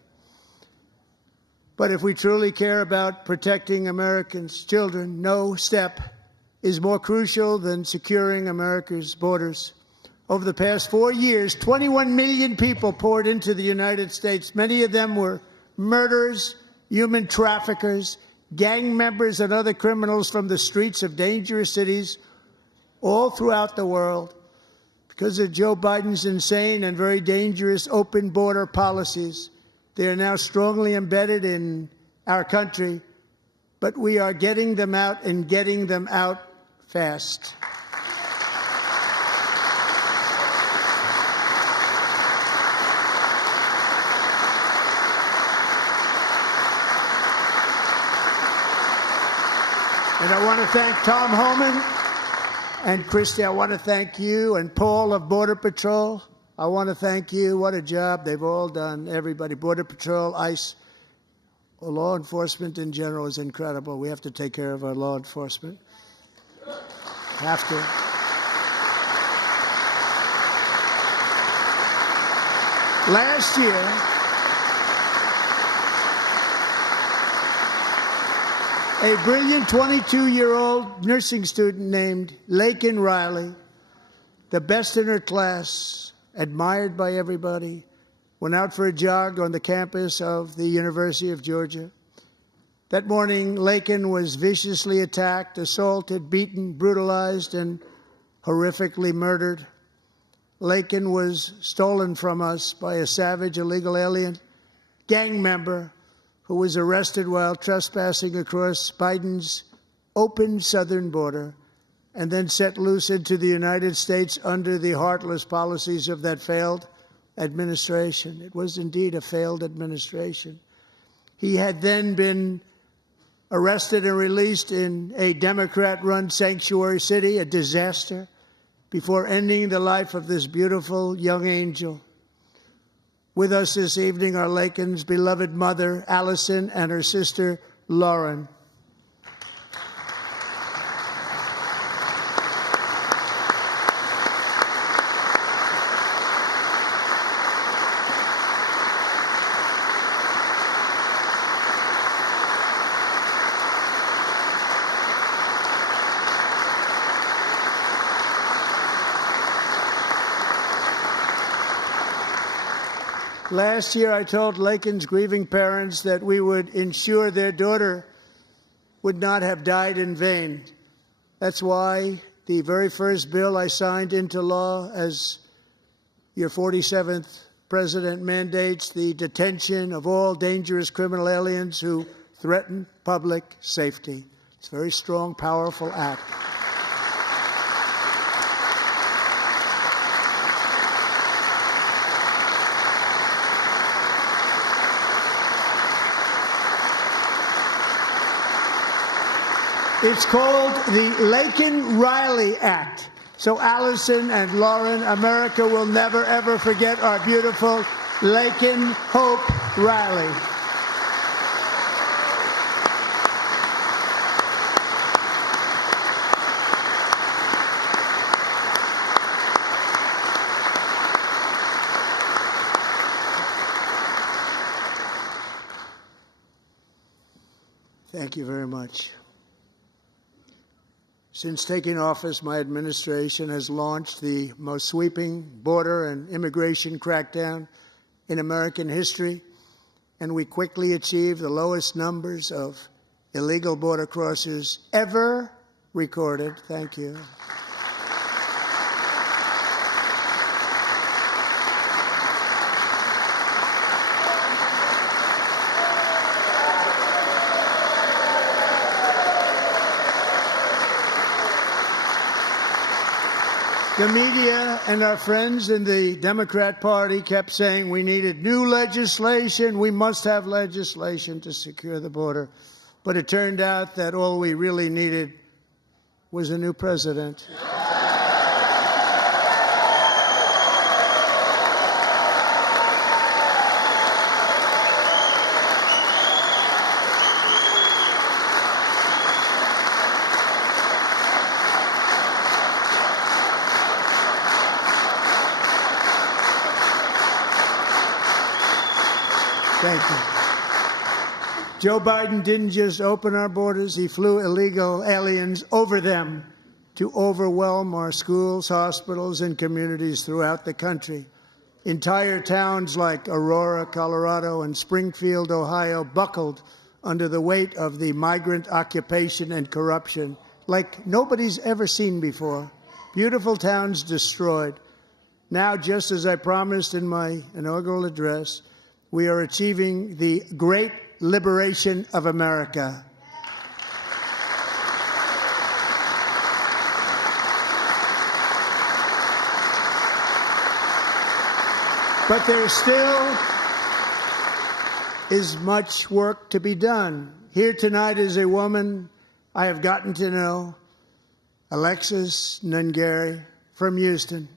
But if we truly care about protecting Americans' children, no step is more crucial than securing America's borders. Over the past 4 years, 21 million people poured into the United States. Many of them were murderers, human traffickers, gang members, and other criminals from the streets of dangerous cities all throughout the world. Because of Joe Biden's insane and very dangerous open border policies, they are now strongly embedded in our country, but we are getting them out and getting them out fast. And I want to thank Tom Homan and Christy. I want to thank you and Paul of Border Patrol. I want to thank you. What a job they've all done, everybody. Border Patrol, ICE, law enforcement in general is incredible. We have to take care of our law enforcement. Have to. Last year, a brilliant 22-year-old nursing student named Laken Riley, the best in her class, admired by everybody, went out for a jog on the campus of the University of Georgia. That morning, Laken was viciously attacked, assaulted, beaten, brutalized, and horrifically murdered. Laken was stolen from us by a savage illegal alien gang member who was arrested while trespassing across Biden's open southern border and then set loose into the United States under the heartless policies of that failed administration. It was indeed a failed administration. He had then been arrested and released in a Democrat-run sanctuary city, a disaster, before ending the life of this beautiful young angel. With us this evening are Laken's beloved mother, Allison, and her sister, Lauren. Last year, I told Laken's grieving parents that we would ensure their daughter would not have died in vain. That's why the very first bill I signed into law as your 47th president mandates the detention of all dangerous criminal aliens who threaten public safety. It's a very strong, powerful act. It's called the Laken-Riley Act. So Allison and Lauren, America will never, ever forget our beautiful Laken Hope Riley. Thank you very much. Since taking office, my administration has launched the most sweeping border and immigration crackdown in American history, and we quickly achieved the lowest numbers of illegal border crossers ever recorded. Thank you. The media and our friends in the Democrat Party kept saying we needed new legislation. We must have legislation to secure the border. But it turned out that all we really needed was a new president. Thank you. Joe Biden didn't just open our borders, he flew illegal aliens over them to overwhelm our schools, hospitals, and communities throughout the country. Entire towns like Aurora, Colorado, and Springfield, Ohio, buckled under the weight of the migrant occupation and corruption like nobody's ever seen before. Beautiful towns destroyed. Now, just as I promised in my inaugural address, we are achieving the great liberation of America. But there still is much work to be done. Here tonight is a woman I have gotten to know, Alexis Nungari from Houston.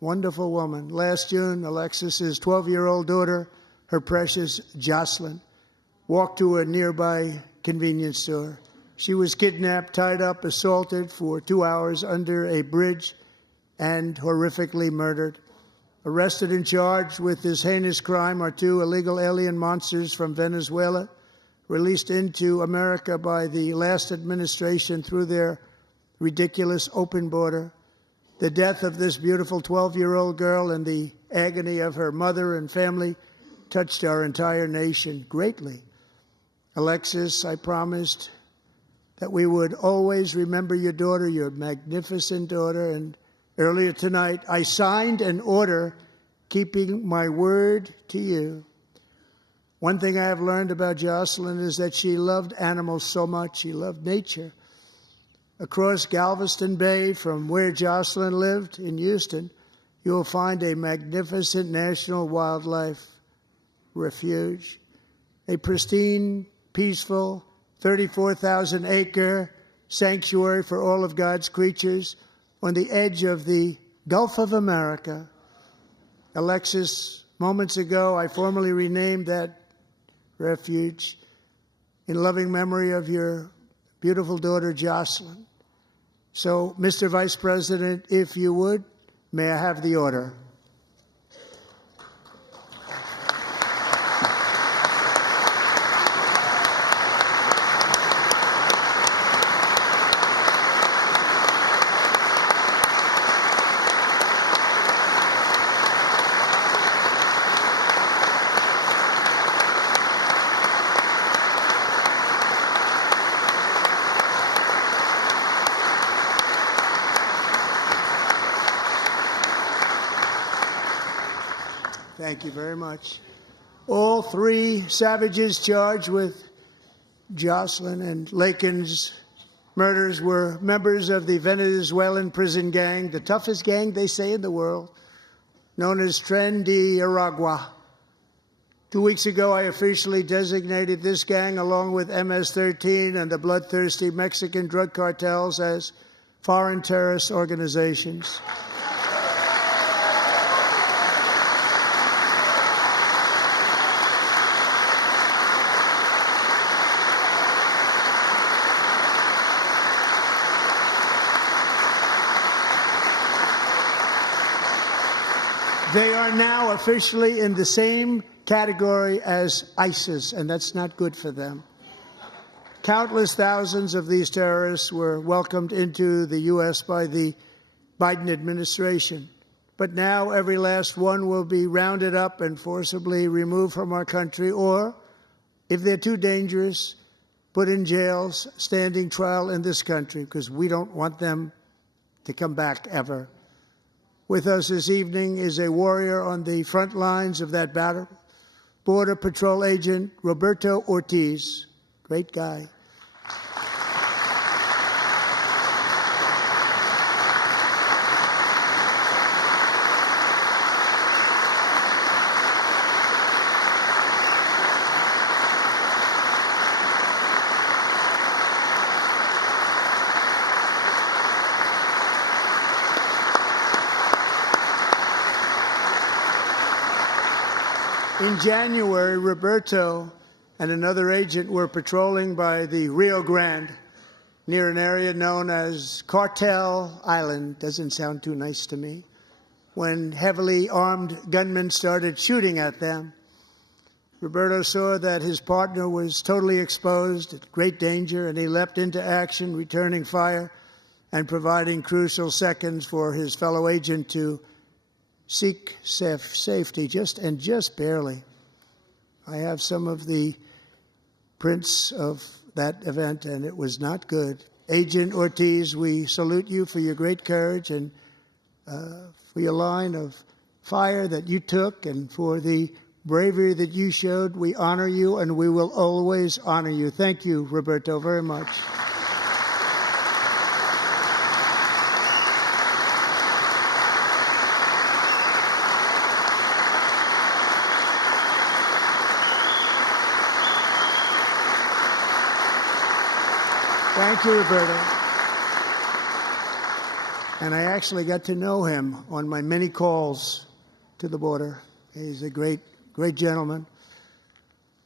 Wonderful woman. Last June, Alexis's 12-year-old daughter, her precious Jocelyn, walked to a nearby convenience store. She was kidnapped, tied up, assaulted for 2 hours under a bridge, and horrifically murdered. Arrested and charged with this heinous crime are 2 illegal alien monsters from Venezuela, released into America by the last administration through their ridiculous open border. The death of this beautiful 12-year-old girl and the agony of her mother and family touched our entire nation greatly. Alexis, I promised that we would always remember your daughter, your magnificent daughter, and earlier tonight, I signed an order keeping my word to you. One thing I have learned about Jocelyn is that she loved animals so much. She loved nature. Across Galveston Bay, from where Jocelyn lived in Houston, you will find a magnificent national wildlife refuge, a pristine, peaceful, 34,000-acre sanctuary for all of God's creatures on the edge of the Gulf of America. Alexis, moments ago, I formally renamed that refuge in loving memory of your beautiful daughter, Jocelyn. So, Mr. Vice President, if you would, may I have the order? Thank you very much. All 3 savages charged with Jocelyn and Lakin's murders were members of the Venezuelan prison gang, the toughest gang, they say, in the world, known as Tren de Aragua. 2 weeks ago, I officially designated this gang, along with MS-13 and the bloodthirsty Mexican drug cartels, as foreign terrorist organizations. They are now officially in the same category as ISIS, and that's not good for them. Countless thousands of these terrorists were welcomed into the U.S. by the Biden administration. But now every last one will be rounded up and forcibly removed from our country, or, if they're too dangerous, put in jails, standing trial in this country, because we don't want them to come back ever. With us this evening is a warrior on the front lines of that battle, Border Patrol Agent Roberto Ortiz. Great guy. In January, Roberto and another agent were patrolling by the Rio Grande near an area known as Cartel Island. Doesn't sound too nice to me. When heavily armed gunmen started shooting at them. Roberto saw that his partner was totally exposed, at great danger, and he leapt into action, returning fire and providing crucial seconds for his fellow agent to seek safety, just barely. I have some of the prints of that event, and it was not good. Agent Ortiz, we salute you for your great courage and for your line of fire that you took and for the bravery that you showed. We honor you, and we will always honor you. Thank you, Roberto, very much. Thank you, Roberto. And I actually got to know him on my many calls to the border. He's a great gentleman.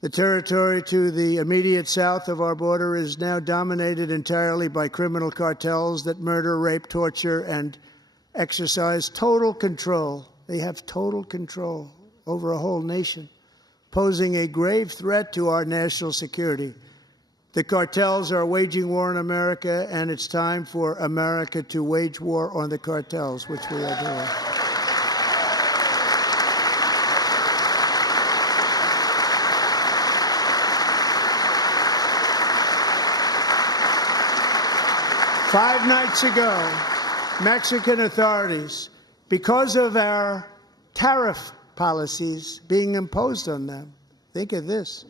The territory to the immediate south of our border is now dominated entirely by criminal cartels that murder, rape, torture, and exercise total control. They have total control over a whole nation, posing a grave threat to our national security. The cartels are waging war in America, and it's time for America to wage war on the cartels, which we are doing. Five nights ago, Mexican authorities, because of our tariff policies being imposed on them, think of this,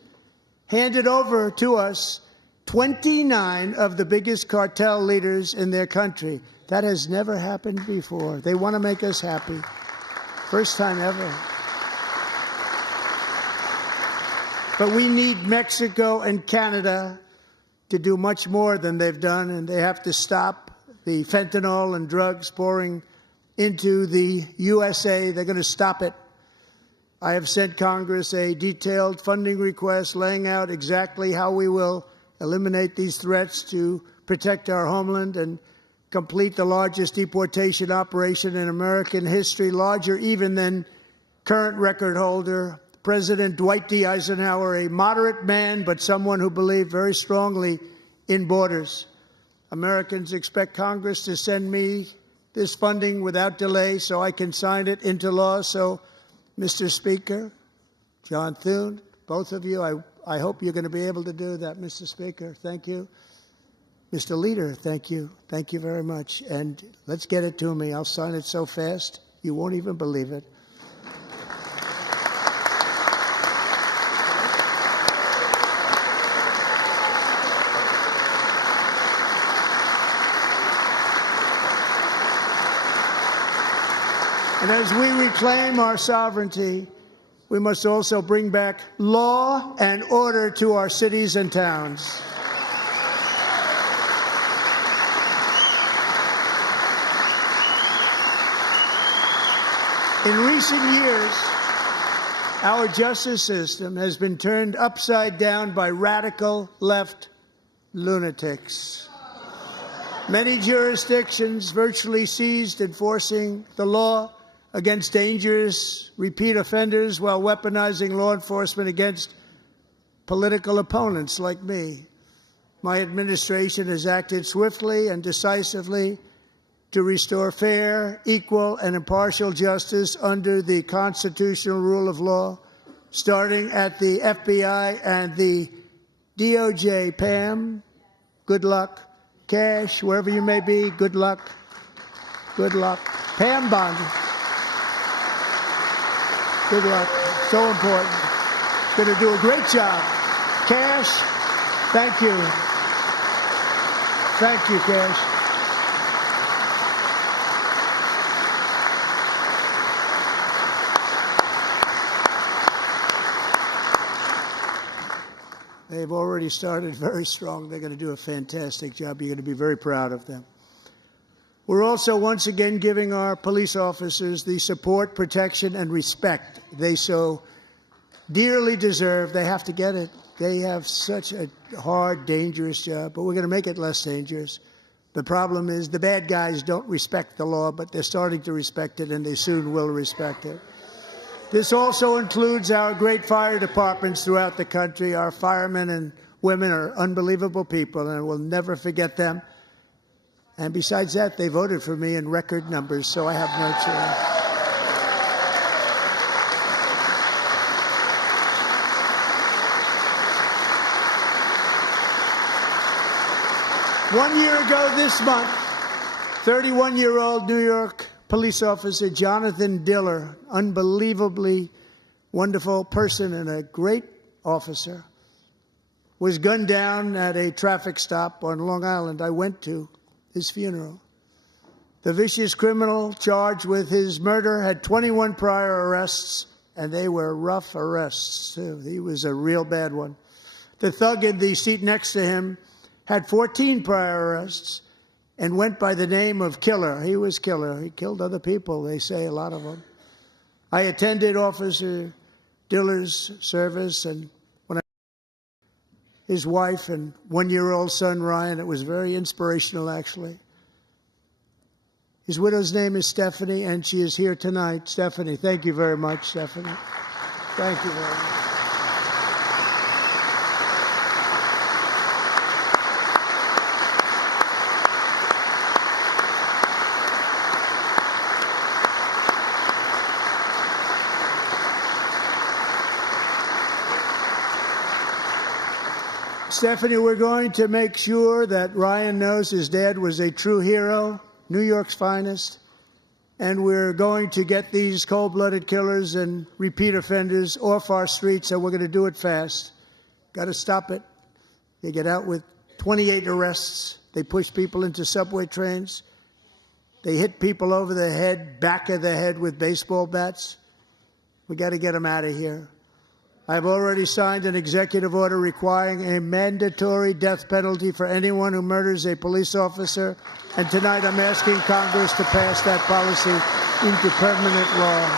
handed over to us 29 of the biggest cartel leaders in their country. That has never happened before. They want to make us happy. First time ever. But we need Mexico and Canada to do much more than they've done, and they have to stop the fentanyl and drugs pouring into the USA. They're going to stop it. I have sent Congress a detailed funding request laying out exactly how we will eliminate these threats to protect our homeland and complete the largest deportation operation in American history, larger even than current record holder, President Dwight D. Eisenhower, a moderate man, but someone who believed very strongly in borders. Americans expect Congress to send me this funding without delay so I can sign it into law. So, Mr. Speaker, John Thune, both of you, I hope you're going to be able to do that, Mr. Speaker. Thank you. Mr. Leader, thank you. Thank you very much. And let's get it to me. I'll sign it so fast, you won't even believe it. And as we reclaim our sovereignty, we must also bring back law and order to our cities and towns. In recent years, our justice system has been turned upside down by radical left lunatics. Many jurisdictions virtually ceased enforcing the law against dangerous repeat offenders while weaponizing law enforcement against political opponents like me. My administration has acted swiftly and decisively to restore fair, equal, and impartial justice under the constitutional rule of law, starting at the FBI and the DOJ. Pam, good luck. Cash, wherever you may be, good luck. Good luck. Pam Bondi. Good luck. So important. Going to do a great job. Cash, thank you. Thank you, Cash. They've already started very strong. They're going to do a fantastic job. You're going to be very proud of them. We're also once again giving our police officers the support, protection, and respect they so dearly deserve. They have to get it. They have such a hard, dangerous job, but we're going to make it less dangerous. The problem is the bad guys don't respect the law, but they're starting to respect it, and they soon will respect it. This also includes our great fire departments throughout the country. Our firemen and women are unbelievable people, and we'll never forget them. And besides that, they voted for me in record numbers, so I have no choice. 1 year ago this month, 31-year-old New York police officer Jonathan Diller, unbelievably wonderful person and a great officer, was gunned down at a traffic stop on Long Island. I went to his funeral. The vicious criminal charged with his murder had 21 prior arrests, and they were rough arrests, too. He was a real bad one. The thug in the seat next to him had 14 prior arrests and went by the name of Killer. He was Killer. He killed other people, they say, a lot of them. I attended Officer Diller's service, and when his wife and one-year-old son, Ryan, it was very inspirational, actually. His widow's name is Stephanie, and she is here tonight. Stephanie, thank you very much, Stephanie. Thank you very much. Stephanie, we're going to make sure that Ryan knows his dad was a true hero, New York's finest, and we're going to get these cold-blooded killers and repeat offenders off our streets, and we're going to do it fast. Got to stop it. They get out with 28 arrests. They push people into subway trains. They hit people over the head, back of the head with baseball bats. We got to get them out of here. I've already signed an executive order requiring a mandatory death penalty for anyone who murders a police officer, and tonight I'm asking Congress to pass that policy into permanent law.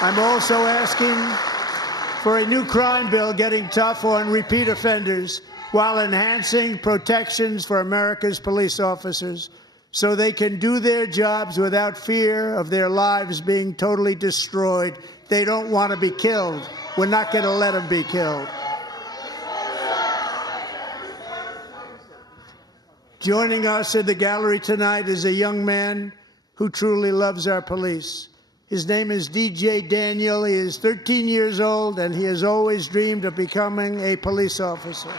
I'm also asking for a new crime bill getting tough on repeat offenders while enhancing protections for America's police officers so they can do their jobs without fear of their lives being totally destroyed. They don't want to be killed. We're not going to let them be killed. Joining us in the gallery tonight is a young man who truly loves our police. His name is DJ Daniel. He is 13 years old, and he has always dreamed of becoming a police officer.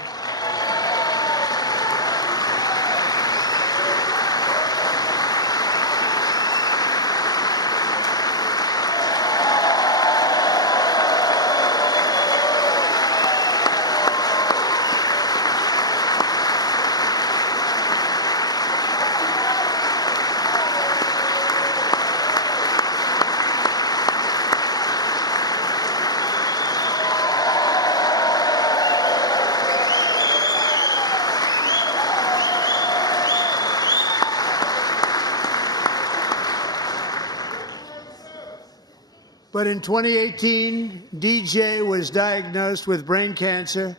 But in 2018, DJ was diagnosed with brain cancer.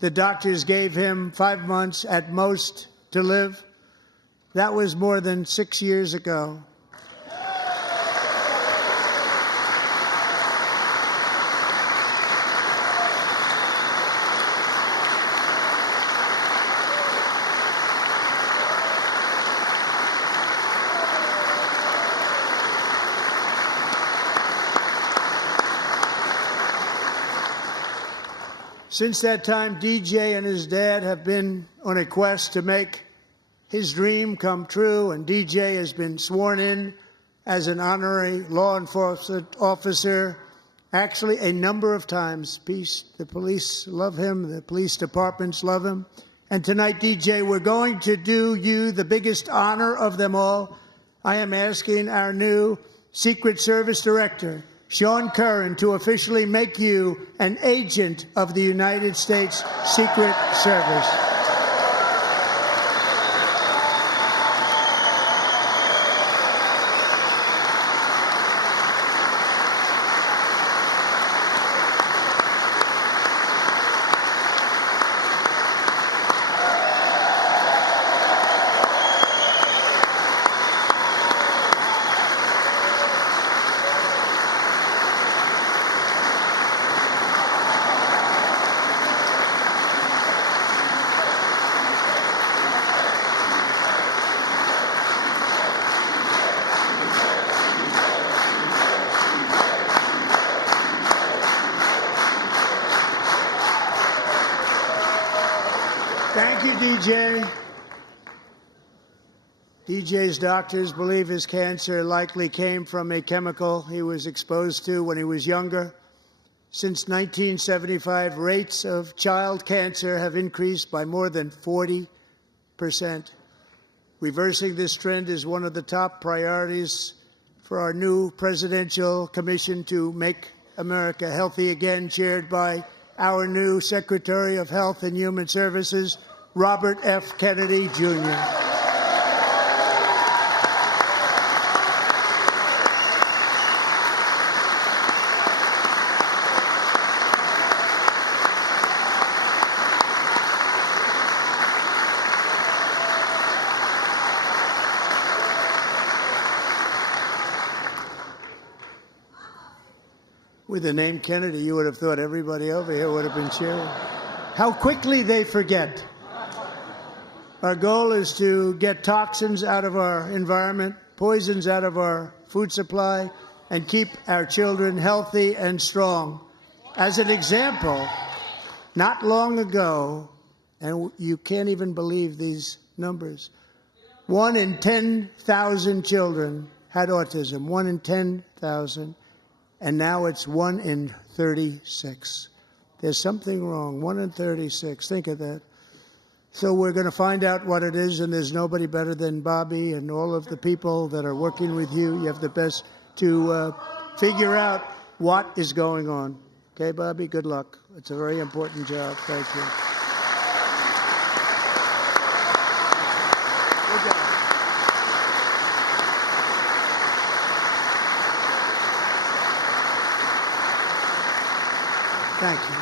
The doctors gave him 5 months at most to live. That was more than 6 years ago. Since that time, DJ and his dad have been on a quest to make his dream come true, and DJ has been sworn in as an honorary law enforcement officer, actually a number of times. The police love him, the police departments love him. And tonight, DJ, we're going to do you the biggest honor of them all. I am asking our new Secret Service Director, Sean Curran, to officially make you an agent of the United States Secret Service. Thank you, DJ. DJ's doctors believe his cancer likely came from a chemical he was exposed to when he was younger. Since 1975, rates of child cancer have increased by more than 40%. Reversing this trend is one of the top priorities for our new presidential commission to make America healthy again, chaired by our new Secretary of Health and Human Services, Robert F. Kennedy, Jr. With the name Kennedy, you would have thought everybody over here would have been cheering. How quickly they forget. Our goal is to get toxins out of our environment, poisons out of our food supply, and keep our children healthy and strong. As an example, not long ago, and you can't even believe these numbers, 1 in 10,000 children had autism, 1 in 10,000. And now it's 1 in 36. There's something wrong. 1 in 36. Think of that. So we're going to find out what it is, and there's nobody better than Bobby and all of the people that are working with you. You have the best to figure out what is going on. Okay, Bobby? Good luck. It's a very important job. Thank you. Good job. Thank you.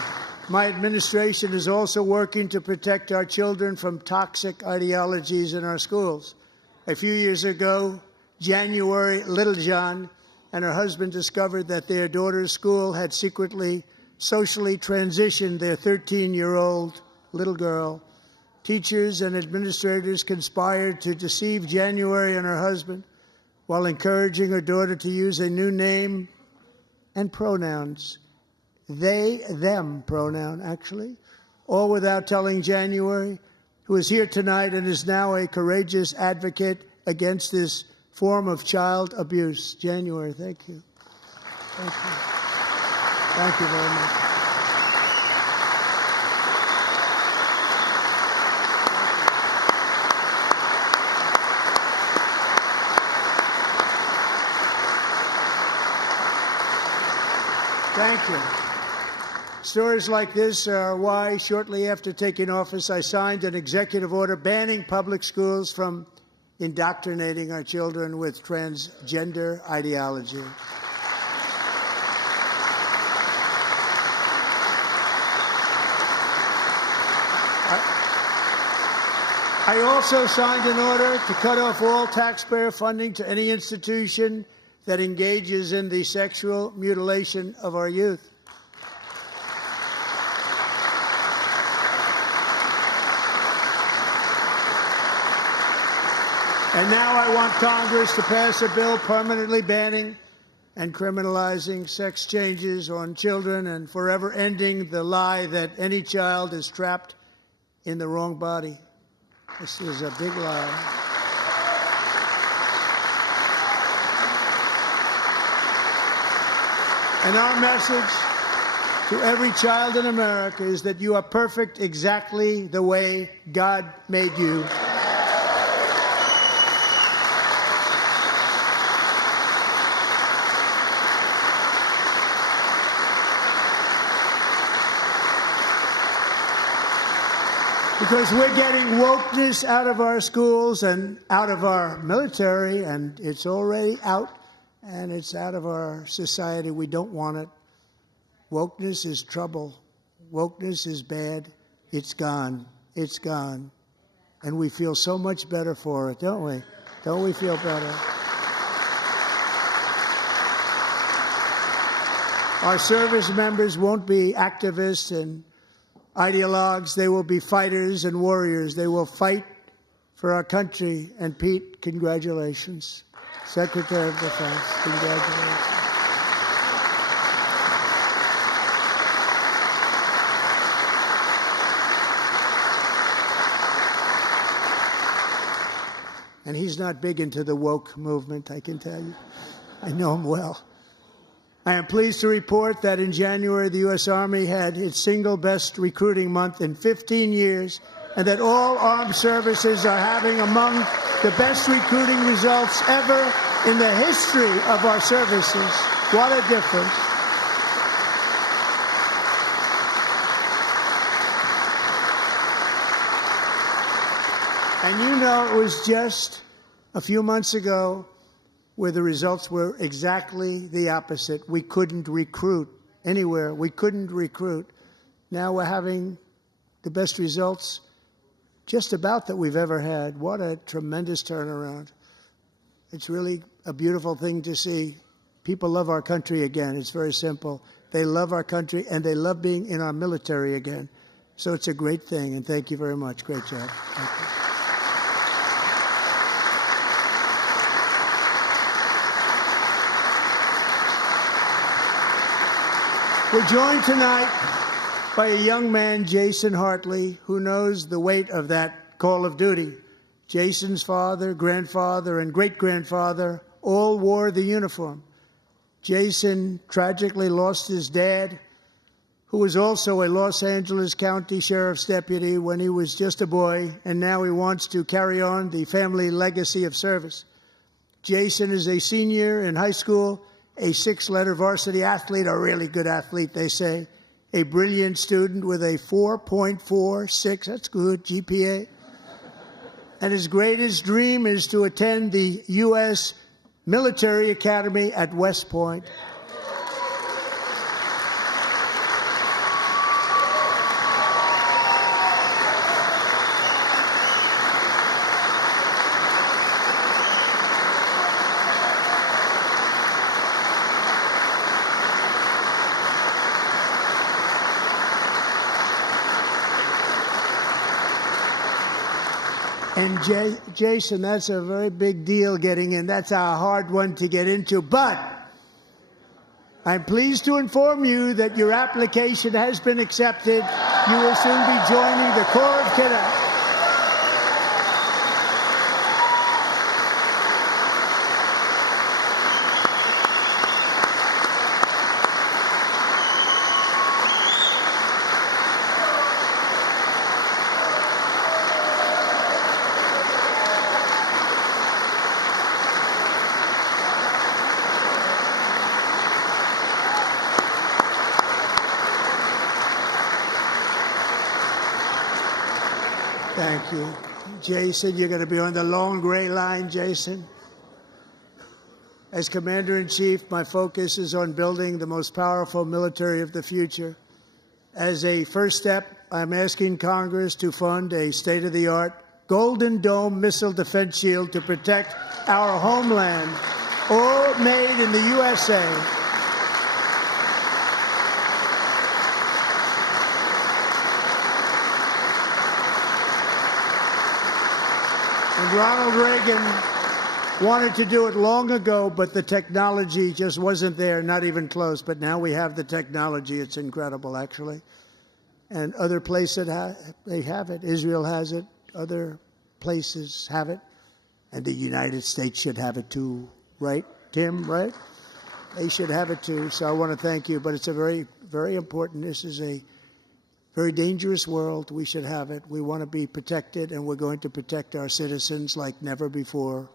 My administration is also working to protect our children from toxic ideologies in our schools. A few years ago, January Littlejohn and her husband discovered that their daughter's school had secretly socially transitioned their 13-year-old little girl. Teachers and administrators conspired to deceive January and her husband while encouraging her daughter to use a new name and pronouns. They, them pronoun, actually, all without telling January, who is here tonight and is now a courageous advocate against this form of child abuse. January, thank you. Thank you. Thank you very much. Thank you. Stories like this are why, shortly after taking office, I signed an executive order banning public schools from indoctrinating our children with transgender ideology. I also signed an order to cut off all taxpayer funding to any institution that engages in the sexual mutilation of our youth. And now I want Congress to pass a bill permanently banning and criminalizing sex changes on children and forever ending the lie that any child is trapped in the wrong body. This is a big lie. And our message to every child in America is that you are perfect exactly the way God made you. Because we're getting wokeness out of our schools and out of our military, and it's already out, and it's out of our society. We don't want it. Wokeness is trouble. Wokeness is bad. It's gone. It's gone. And we feel so much better for it, don't we? Don't we feel better? Our service members won't be activists and ideologues. They will be fighters and warriors. They will fight for our country. And Pete, congratulations. Secretary of Defense, congratulations. And he's not big into the woke movement, I can tell you. I know him well. I am pleased to report that in January, the U.S. Army had its single best recruiting month in 15 years, and that all armed services are having among the best recruiting results ever in the history of our services. What a difference. And you know, it was just a few months ago where the results were exactly the opposite. We couldn't recruit anywhere. We couldn't recruit. Now we're having the best results just about that we've ever had. What a tremendous turnaround. It's really a beautiful thing to see. People love our country again. It's very simple. They love our country, and they love being in our military again. So it's a great thing, and thank you very much. Great job. Thank you. We're joined tonight by a young man, Jason Hartley, who knows the weight of that call of duty. Jason's father, grandfather, and great-grandfather all wore the uniform. Jason tragically lost his dad, who was also a Los Angeles County Sheriff's deputy when he was just a boy, and now he wants to carry on the family legacy of service. Jason is a senior in high school, a 6-letter varsity athlete, a really good athlete, they say, a brilliant student with a 4.46, that's good, GPA. And his greatest dream is to attend the U.S. Military Academy at West Point. And Jason, that's a very big deal getting in. That's a hard one to get into. But I'm pleased to inform you that your application has been accepted. You will soon be joining the Corps of Cadets. Thank you. Jason, you're going to be on the long gray line, Jason. As Commander-in-Chief, my focus is on building the most powerful military of the future. As a first step, I'm asking Congress to fund a state-of-the-art Golden Dome missile defense shield to protect our homeland, all made in the USA. And Ronald Reagan wanted to do it long ago, but the technology just wasn't there, not even close. But now we have the technology. It's incredible, actually. And other places, they have it. Israel has it. Other places have it. And the United States should have it too, right, Tim, right? They should have it too. So I want to thank you. But it's a very, very important. This is a very dangerous world. We should have it. We want to be protected, and we're going to protect our citizens like never before.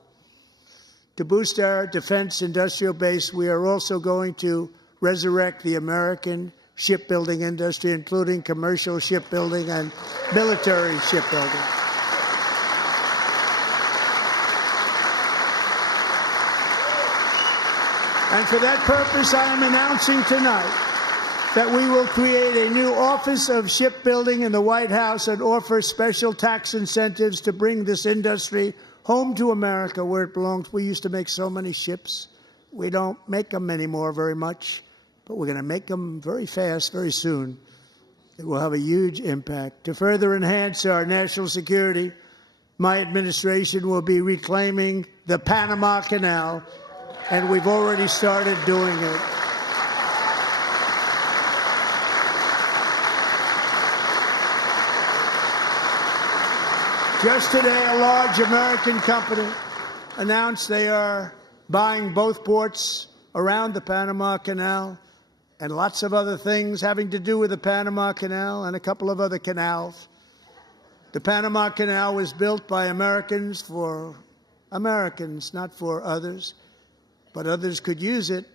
To boost our defense industrial base, we are also going to resurrect the American shipbuilding industry, including commercial shipbuilding and military shipbuilding. And for that purpose, I am announcing tonight that we will create a new Office of Shipbuilding in the White House and offer special tax incentives to bring this industry home to America where it belongs. We used to make so many ships. We don't make them anymore very much, but we're going to make them very fast, very soon. It will have a huge impact. To further enhance our national security, my administration will be reclaiming the Panama Canal, and we've already started doing it. Just today, a large American company announced they are buying both ports around the Panama Canal and lots of other things having to do with the Panama Canal and a couple of other canals. The Panama Canal was built by Americans for Americans, not for others, but others could use it.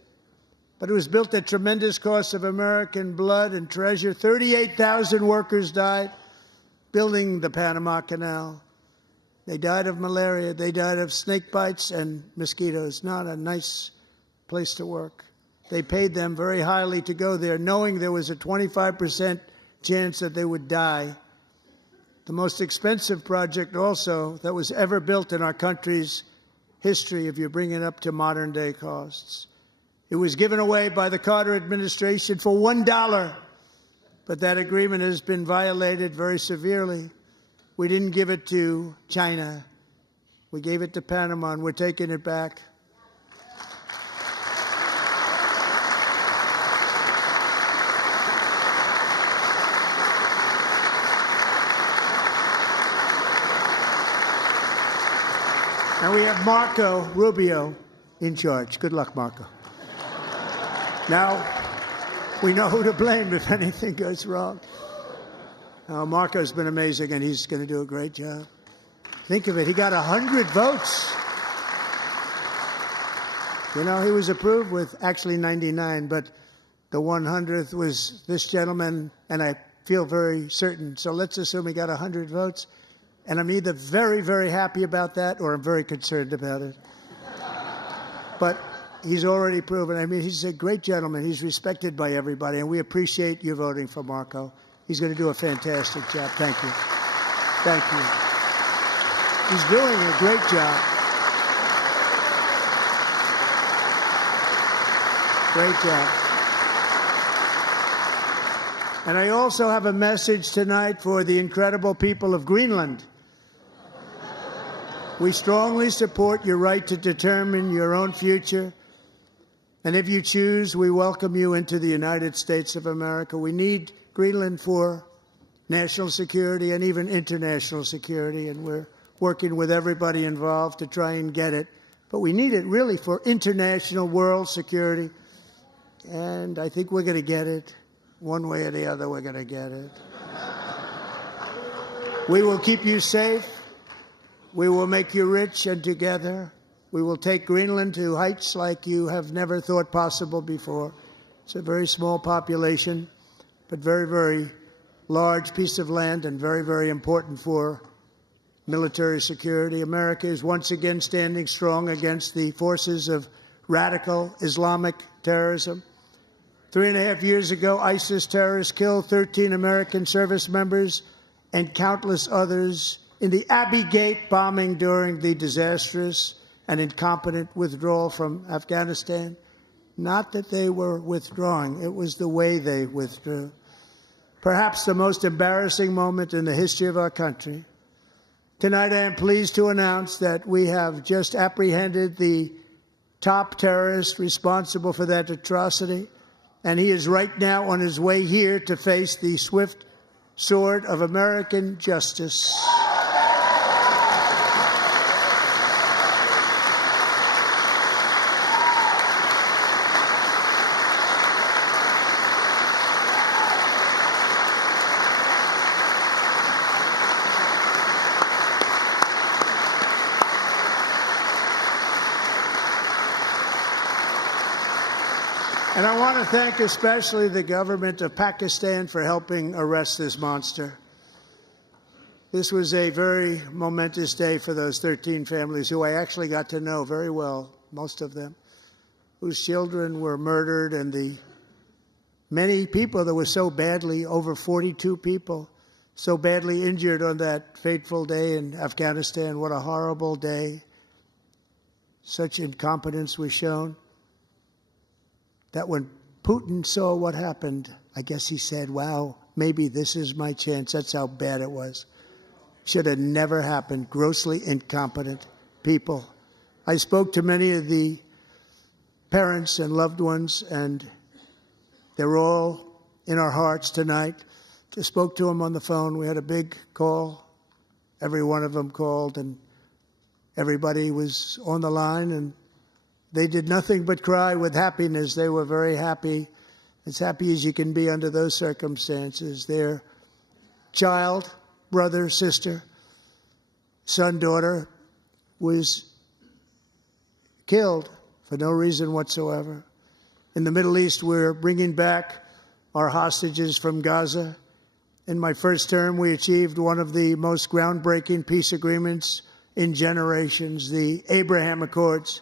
But it was built at tremendous cost of American blood and treasure. 38,000 workers died building the Panama Canal. They died of malaria. They died of snake bites and mosquitoes. Not a nice place to work. They paid them very highly to go there, knowing there was a 25% chance that they would die. The most expensive project also that was ever built in our country's history, if you bring it up to modern day costs. It was given away by the Carter administration for $1, but that agreement has been violated very severely. We didn't give it to China. We gave it to Panama, and we're taking it back. And we have Marco Rubio in charge. Good luck, Marco. Now, we know who to blame if anything goes wrong. Marco's been amazing, and he's going to do a great job. Think of it. He got 100 votes. You know, he was approved with actually 99, but the 100th was this gentleman, and I feel very certain. So let's assume he got 100 votes. And I'm either very, very happy about that or I'm very concerned about it. But he's already proven. I mean, he's a great gentleman. He's respected by everybody, and we appreciate you voting for Marco. He's going to do a fantastic job. Thank you. Thank you. He's doing a great job. Great job. And I also have a message tonight for the incredible people of Greenland. We strongly support your right to determine your own future. And if you choose, we welcome you into the United States of America. We need Greenland for national security and even international security, and we're working with everybody involved to try and get it. But we need it really for international world security, and I think we're going to get it. One way or the other, we're going to get it. We will keep you safe. We will make you rich, and together we will take Greenland to heights like you have never thought possible before. It's a very small population, but very, very large piece of land and very, very important for military security. America is once again standing strong against the forces of radical Islamic terrorism. 3.5 years ago, ISIS terrorists killed 13 American service members and countless others in the Abbey Gate bombing during the disastrous and incompetent withdrawal from Afghanistan. Not that they were withdrawing, it was the way they withdrew. Perhaps the most embarrassing moment in the history of our country. Tonight, I am pleased to announce that we have just apprehended the top terrorist responsible for that atrocity, and he is right now on his way here to face the swift sword of American justice. And I want to thank especially the government of Pakistan for helping arrest this monster. This was a very momentous day for those 13 families who I actually got to know very well, most of them, whose children were murdered, and the many people that were so badly, over 42 people, so badly injured on that fateful day in Afghanistan. What a horrible day. Such incompetence was shown. That when Putin saw what happened, I guess he said, wow, maybe this is my chance. That's how bad it was. Should have never happened. Grossly incompetent people. I spoke to many of the parents and loved ones, and they're all in our hearts tonight. Just spoke to them on the phone. We had a big call every one of them called, and everybody was on the line, and they did nothing but cry with happiness. They were very happy, as happy as you can be under those circumstances. Their child, brother, sister, son, daughter was killed for no reason whatsoever. In the Middle East, we're bringing back our hostages from Gaza. In my first term, we achieved one of the most groundbreaking peace agreements in generations, the Abraham Accords.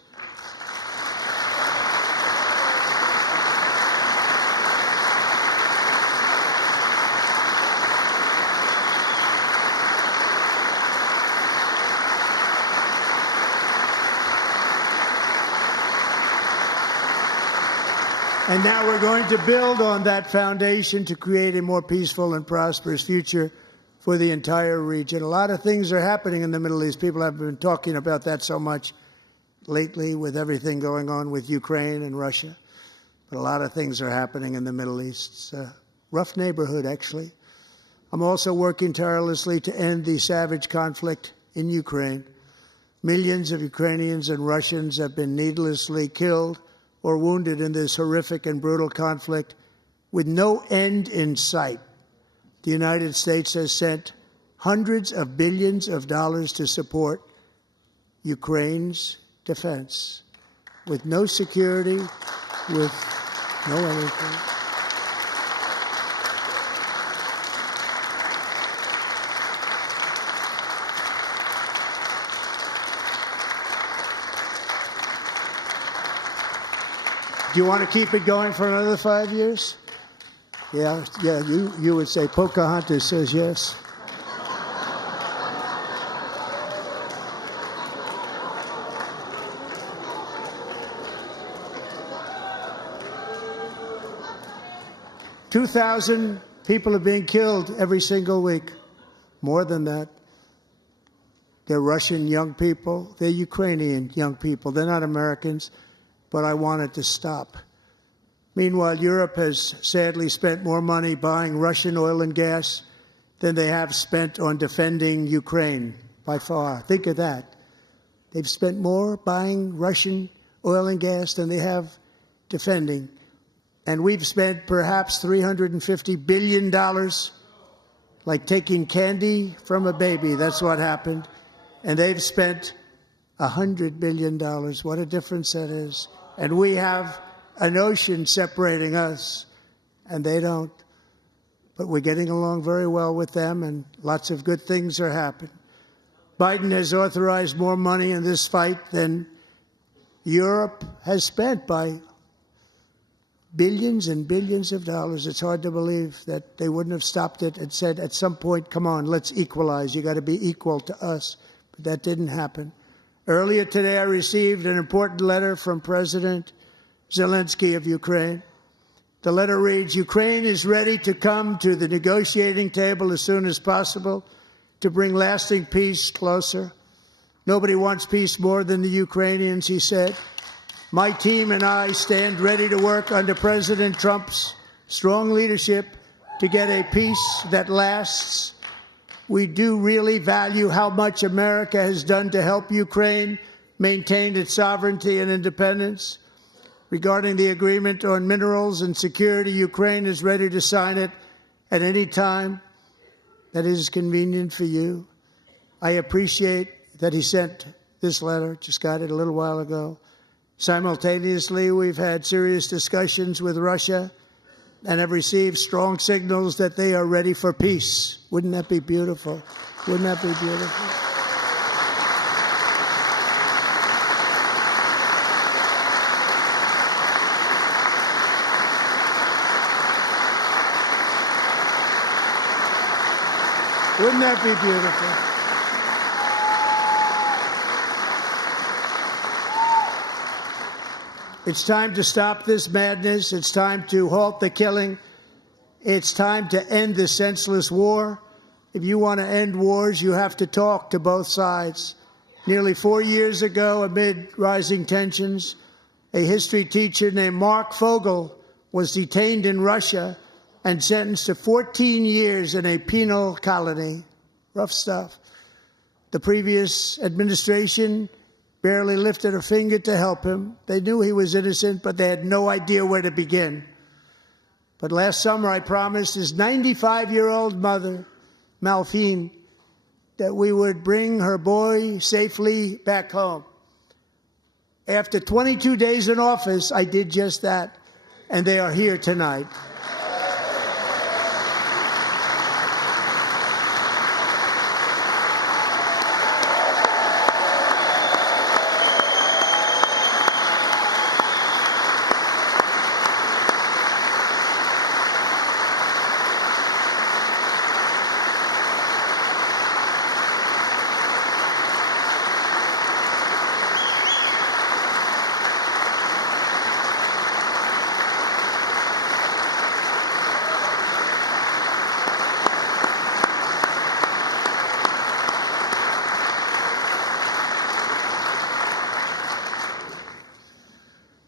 And now we're going to build on that foundation to create a more peaceful and prosperous future for the entire region. A lot of things are happening in the Middle East. People have been talking about that so much lately with everything going on with Ukraine and Russia. But a lot of things are happening in the Middle East. It's a rough neighborhood, actually. I'm also working tirelessly to end the savage conflict in Ukraine. Millions of Ukrainians and Russians have been needlessly killed or wounded in this horrific and brutal conflict with no end in sight. The United States has sent hundreds of billions of dollars to support Ukraine's defense, with no security, with no anything. Do you want to keep it going for another 5 years? Yeah, you would say Pocahontas says yes. $2,000 people are being killed every single week. More than that. They're Russian young people. They're Ukrainian young people. They're not Americans. But I want it to stop. Meanwhile, Europe has sadly spent more money buying Russian oil and gas than they have spent on defending Ukraine, by far. Think of that. They've spent more buying Russian oil and gas than they have defending. And we've spent perhaps $350 billion, like taking candy from a baby. That's what happened. And they've spent $100 billion. What a difference that is. And we have an ocean separating us, and they don't. But we're getting along very well with them, and lots of good things are happening. Biden has authorized more money in this fight than Europe has spent, by billions and billions of dollars. It's hard to believe that they wouldn't have stopped it and said at some point, come on, let's equalize. You got to be equal to us. But that didn't happen. Earlier today, I received an important letter from President Zelensky of Ukraine. The letter reads, Ukraine is ready to come to the negotiating table as soon as possible to bring lasting peace closer. Nobody wants peace more than the Ukrainians, he said. My team and I stand ready to work under President Trump's strong leadership to get a peace that lasts. We do really value how much America has done to help Ukraine maintain its sovereignty and independence. Regarding the agreement on minerals and security, Ukraine is ready to sign it at any time that is convenient for you. I appreciate that he sent this letter, just got it a little while ago. Simultaneously, we've had serious discussions with Russia and have received strong signals that they are ready for peace. Wouldn't that be beautiful? Wouldn't that be beautiful? Wouldn't that be beautiful? It's time to stop this madness. It's time to halt the killing. It's time to end this senseless war. If you want to end wars, you have to talk to both sides. Nearly 4 years ago, amid rising tensions, a history teacher named Mark Fogel was detained in Russia and sentenced to 14 years in a penal colony. Rough stuff. The previous administration barely lifted a finger to help him. They knew he was innocent, but they had no idea where to begin. But last summer, I promised his 95-year-old mother, Malphine, that we would bring her boy safely back home. After 22 days in office, I did just that, and they are here tonight.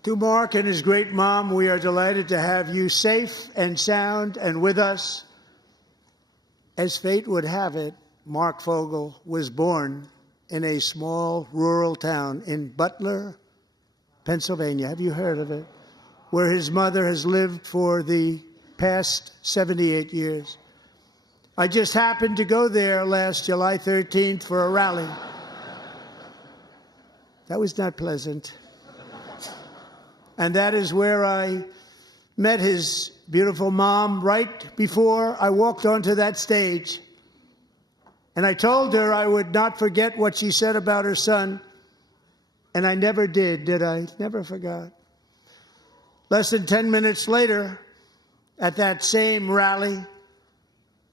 To Mark and his great mom, we are delighted to have you safe and sound and with us. As fate would have it, Mark Fogel was born in a small rural town in Butler, Pennsylvania. Have you heard of it? Where his mother has lived for the past 78 years. I just happened to go there last July 13th for a rally. That was not pleasant. And that is where I met his beautiful mom right before I walked onto that stage. And I told her I would not forget what she said about her son. And I never did I? Never forgot. Less than 10 minutes later, at that same rally,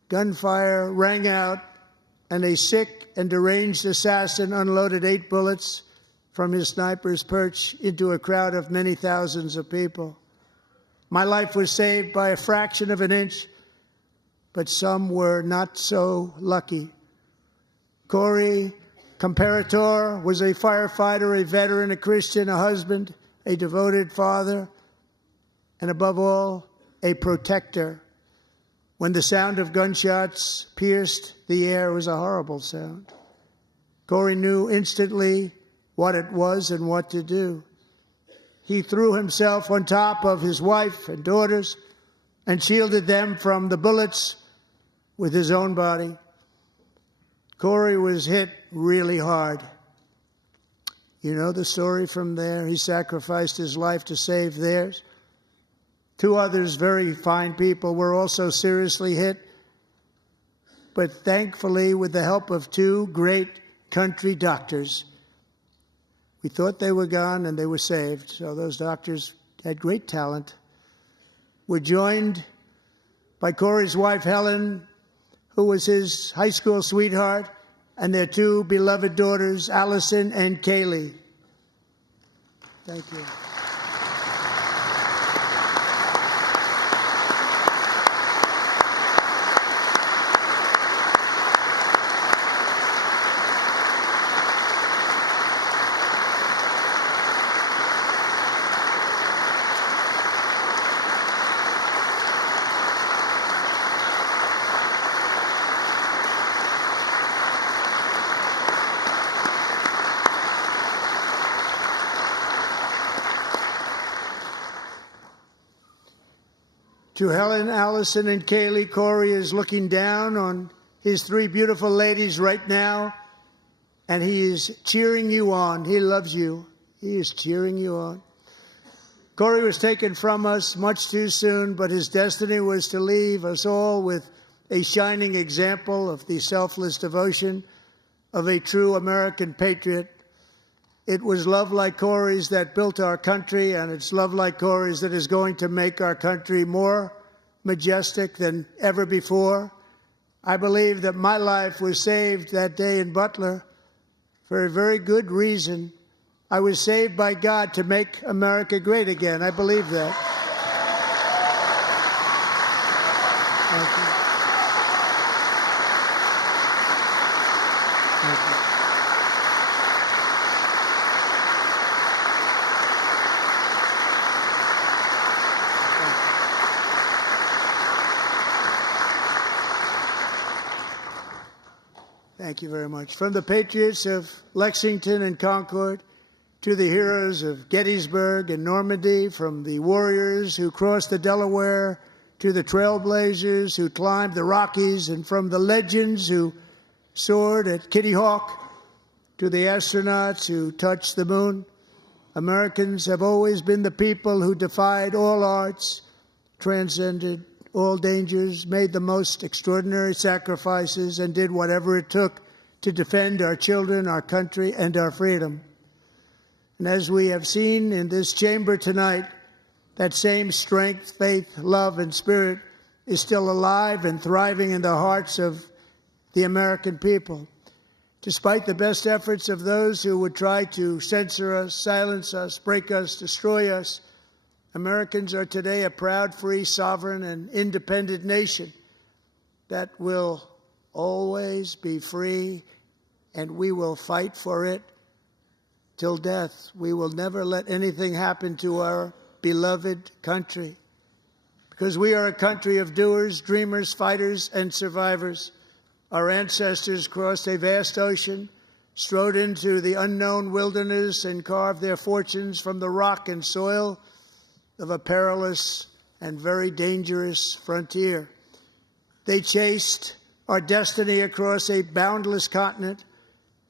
gunfire rang out, and a sick and deranged assassin unloaded 8 bullets from his sniper's perch into a crowd of many thousands of people. My life was saved by a fraction of an inch, but some were not so lucky. Corey Comparator was a firefighter, a veteran, a Christian, a husband, a devoted father, and above all, a protector. When the sound of gunshots pierced the air, it was a horrible sound. Corey knew instantly what it was and what to do. He threw himself on top of his wife and daughters and shielded them from the bullets with his own body. Corey was hit really hard. You know the story from there. He sacrificed his life to save theirs. 2 others, very fine people, were also seriously hit. But thankfully, with the help of 2 great country doctors, we thought they were gone and they were saved. So those doctors had great talent. We're joined by Corey's wife, Helen, who was his high school sweetheart, and their 2 beloved daughters, Allison and Kaylee. Thank you. To Helen, Allison, and Kaylee, Corey is looking down on his 3 beautiful ladies right now, and he is cheering you on. He loves you. He is cheering you on. Corey was taken from us much too soon, but his destiny was to leave us all with a shining example of the selfless devotion of a true American patriot. It was love like Corey's that built our country, and it's love like Corey's that is going to make our country more majestic than ever before. I believe that my life was saved that day in Butler for a very good reason. I was saved by God to make America great again. I believe that. Thank you. Thank you. Thank you very much. From the patriots of Lexington and Concord to the heroes of Gettysburg and Normandy, from the warriors who crossed the Delaware to the trailblazers who climbed the Rockies, and from the legends who soared at Kitty Hawk to the astronauts who touched the moon, Americans have always been the people who defied all odds, transcended all dangers, made the most extraordinary sacrifices, and did whatever it took to defend our children, our country, and our freedom. And as we have seen in this chamber tonight, that same strength, faith, love, and spirit is still alive and thriving in the hearts of the American people. Despite the best efforts of those who would try to censor us, silence us, break us, destroy us, Americans are today a proud, free, sovereign, and independent nation that will always be free, and we will fight for it till death. We will never let anything happen to our beloved country, because we are a country of doers, dreamers, fighters, and survivors. Our ancestors crossed a vast ocean, strode into the unknown wilderness, and carved their fortunes from the rock and soil of a perilous and very dangerous frontier. They chased our destiny across a boundless continent.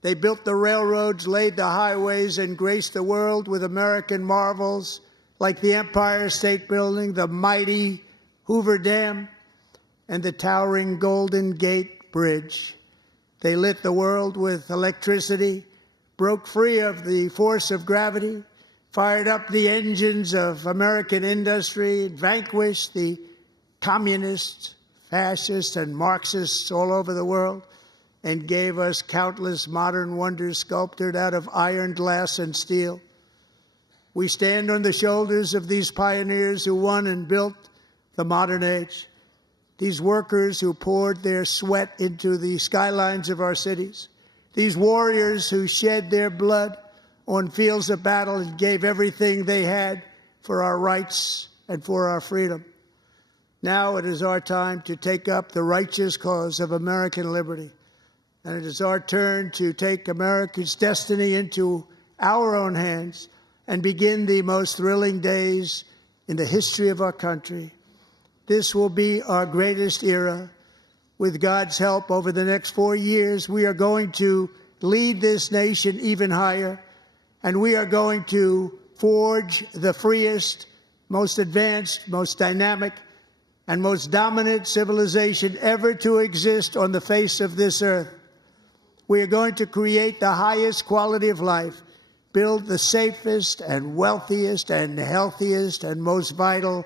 They built the railroads, laid the highways, and graced the world with American marvels like the Empire State Building, the mighty Hoover Dam, and the towering Golden Gate Bridge. They lit the world with electricity, broke free of the force of gravity, fired up the engines of American industry, vanquished the communists, fascists, and Marxists all over the world, and gave us countless modern wonders sculptured out of iron, glass, and steel. We stand on the shoulders of these pioneers who won and built the modern age, these workers who poured their sweat into the skylines of our cities, these warriors who shed their blood on fields of battle and gave everything they had for our rights and for our freedom. Now it is our time to take up the righteous cause of American liberty. And it is our turn to take America's destiny into our own hands and begin the most thrilling days in the history of our country. This will be our greatest era. With God's help, over the next 4 years, we are going to lead this nation even higher, and we are going to forge the freest, most advanced, most dynamic, and most dominant civilization ever to exist on the face of this earth. We are going to create the highest quality of life, build the safest and wealthiest and healthiest and most vital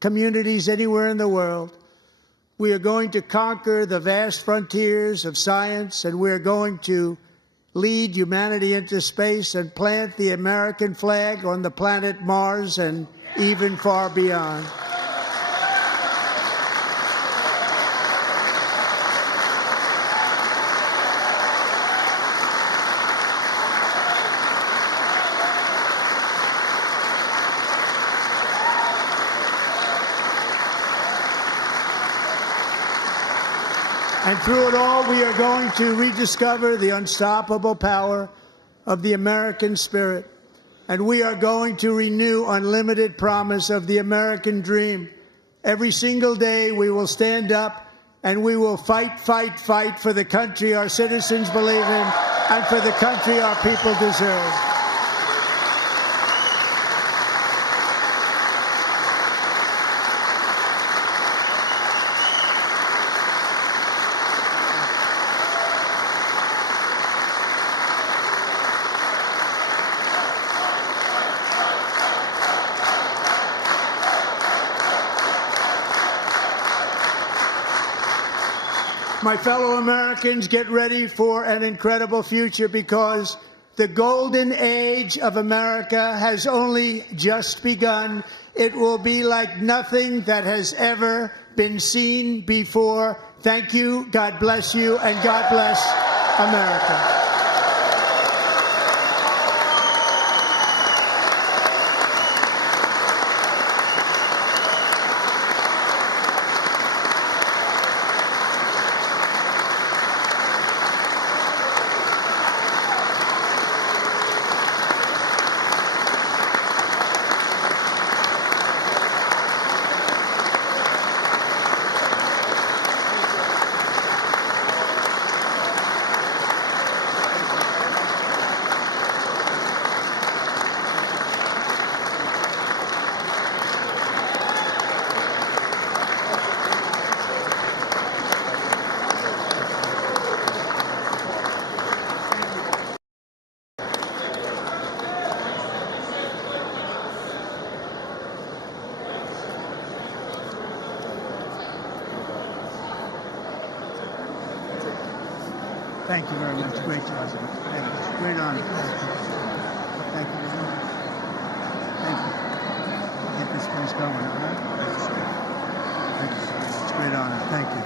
communities anywhere in the world. We are going to conquer the vast frontiers of science, and we are going to lead humanity into space and plant the American flag on the planet Mars and even far beyond. And through it all, we are going to rediscover the unstoppable power of the American spirit. And we are going to renew unlimited promise of the American dream. Every single day, we will stand up and we will fight, fight, fight for the country our citizens believe in and for the country our people deserve. My fellow Americans, get ready for an incredible future, because the golden age of America has only just begun. It will be like nothing that has ever been seen before. Thank you, God bless you, and God bless America. Thank you very much. Great job. Thank you. Great honor. Thank you very much. Thank you. Get this place going, all right? Thank you very much. Great honor. Thank you.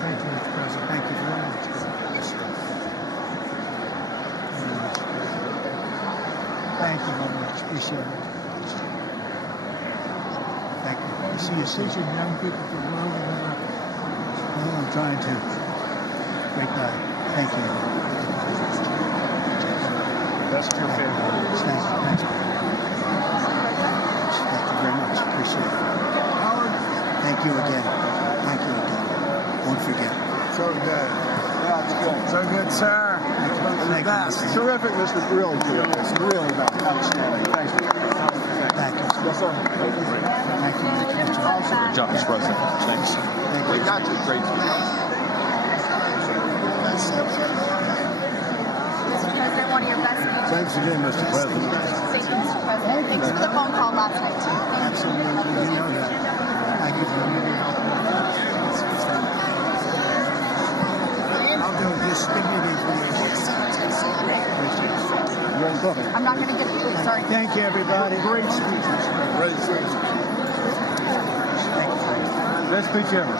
Thank you, Mr. President. Thank you very much. Thank you very much. Appreciate it. Thank you. I see you soon. Young people from all over. Well, I'm trying to. Great guy. Thank you. Best of your family. Thank you. Thank you. Thank you very much. Appreciate it. Thank you again. Thank you again. Won't forget. So good. Yeah, it's good. So good, sir. Thank you. Terrific, Mr. Really good. It's really outstanding. Thank you. Thank you. Yes, sir. Thank you. Good job, Mr. President. Thanks. Thank We you. got you. Great. Mr. President, one of your best speeches. Thanks again, Mr. President. Thank you, Mr. President. Thanks for the phone call last night, too. Absolutely. You know that. Thank you very much. I'll do it. Just give me the information. I'm not going to get you. Sorry. Thank you, everybody. Great speech. Great speech. Best speech ever.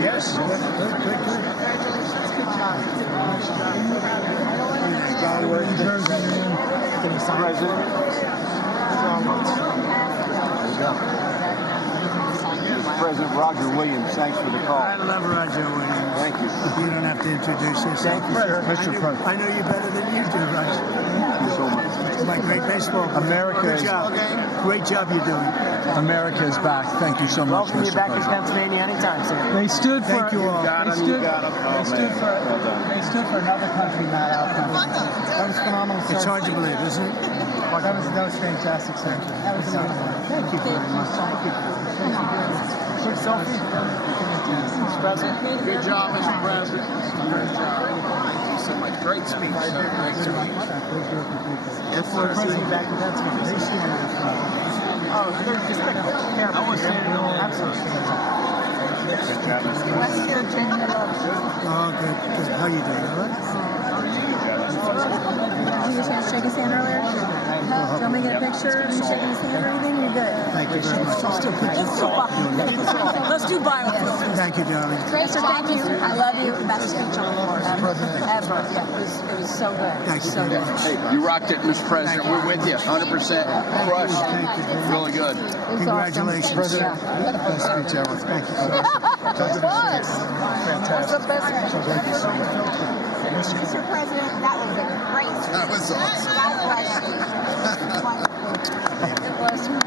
Yes. Good. Congratulations. Good job. President Roger Williams, thanks for the call. I love Roger Williams. Thank you. You don't have to introduce yourself. Mr. President. I know you better than you do, Roger. Thank you so much. It's my great baseball. America Good is- job. Great job you're doing. America is back. Thank you so much, Welcome you Mr. back to President. Pennsylvania anytime, sir. They stood for. Thank you all. Got him, you got him. Oh, man. Well done. They stood for another country, Matt Outcome. That was phenomenal. It's hard to believe, isn't it? That was fantastic, sir. That was Thank you very much. Thank you. Quick selfie. Mr. President. Good job, Mr. President. Great job. Thank you so much. Great speech. Great speech. Yes, sir. President back to Pennsylvania. Oh, they're just I want to say absolutely. West Virginia loves you. Oh, good. How you doing? All right? Did you get a chance to shake his hand earlier? Do you want me to get a picture of you shaking his hand or anything? You're good. Thank you very much. Let's do biofilm. Thank you, darling. Sir, thank you. I love you. Best speech on the floor ever. Yeah, it was so good. Thank you So very good. much. Hey, you rocked it, Mr. President. We're with you, 100%. Crushed. Thank you very much. Really good. Congratulations. President. Best speech ever. Thank you. That was the best Mr. President, that was a great speech. That was awesome. God bless you. It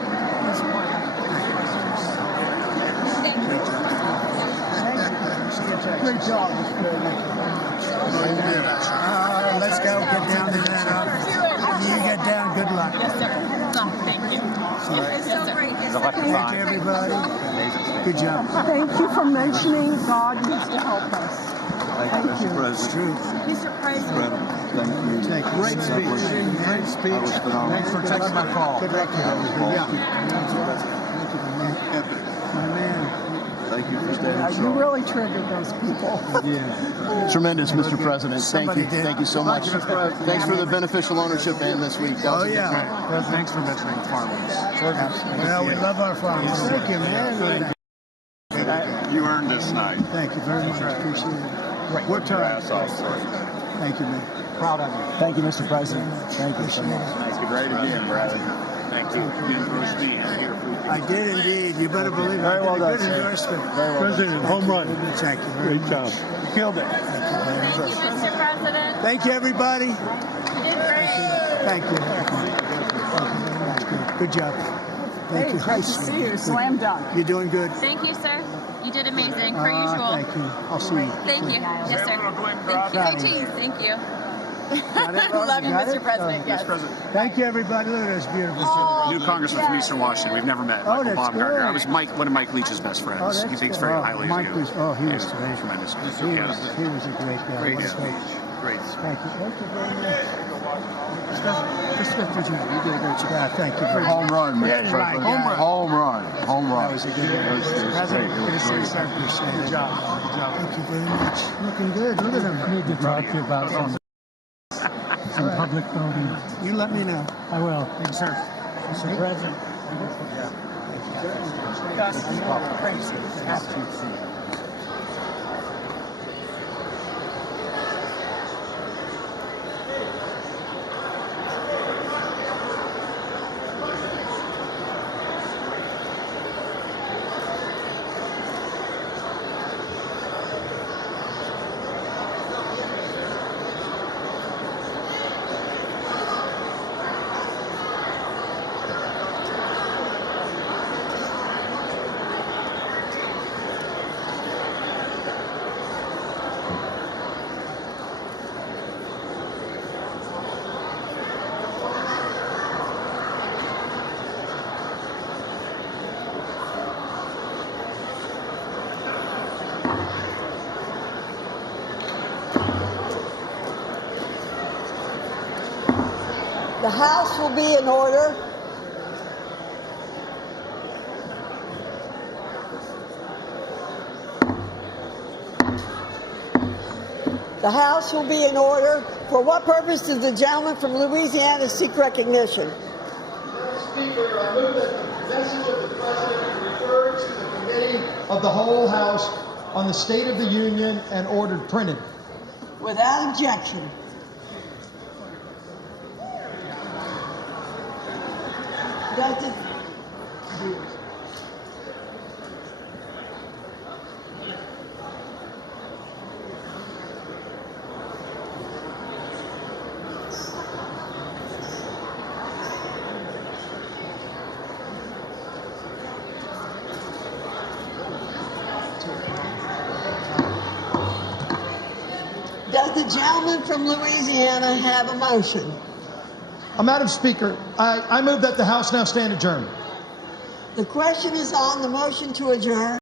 was wonderful. Great job. Let's go. Get down to that. You get down. Good luck. Thank you. It's so great. Thank you, everybody. Good job. Thank you for mentioning God needs to help us. Thank you, Mr. It's President. true. Mr. President. Thank you. Thank you. Great speech. Great speech. That was phenomenal. Thanks for taking my call. Good luck to you. Yeah. Epic. My man. Thank you for staying You strong. really triggered those people. Yeah. Tremendous, Mr. President. Thank Somebody you. did. Thank you so much. Thanks for the beneficial ownership and this week. That was Oh, a good yeah. time. Thanks for mentioning farmers. Well, we love our farmers. Thank you, man. You earned this night. Thank you very much. Appreciate it. Work hard. Thank you, man. Proud of you. Thank you, Mr. President. Thank you so much. Thank you. Great again, Bradley. Thank you. University and here for I did indeed. You better believe it. Very well I did done, a good sir. endorsement. President, home run. Thank you very much. job. You killed it. Mr. President. Thank you, everybody. You did great. Thank you. Good job. Thank Hey, you. great to see you. Slam dunk. You're doing good. Thank you, sir. You did amazing, per usual. Thank you. I'll see you. Thank you. Yes, sir. Thank you. Say cheese. Thank you. Love you, Mr. President. Yes. Thank you, everybody. Look at this beautiful New congressman from Eastern Washington. We've never met. Oh, Michael that's Baumgartner. good. I was one of Mike Leach's best friends. Oh, He that's thinks good. very Oh, highly Mike of you. was- oh, he was tremendous. He was a great guy. Great What a speech. coach. Great Thank you. Thank you very much. Respect for you. You did a great job. Yeah, thank you very much. Home run, Mr. There's my President. guy. Home run. Home run. That was a good one. It was President, great. It good to was see you, great. sir. Good job. Good job. Thank you very much. Looking good. Look at him. I need to talk to you about some public voting. You let me know. I will. Thank you, sir. Mr. President. The House will be in order. The House will be in order. For what purpose does the gentleman from Louisiana seek recognition? Speaker, I move that the message of the President be referred to the Committee of the Whole House on the State of the Union and ordered printed. Without objection. Does it? Does the gentleman from Louisiana have a motion? Madam Speaker, I move that the House now stand adjourned. The question is on the motion to adjourn.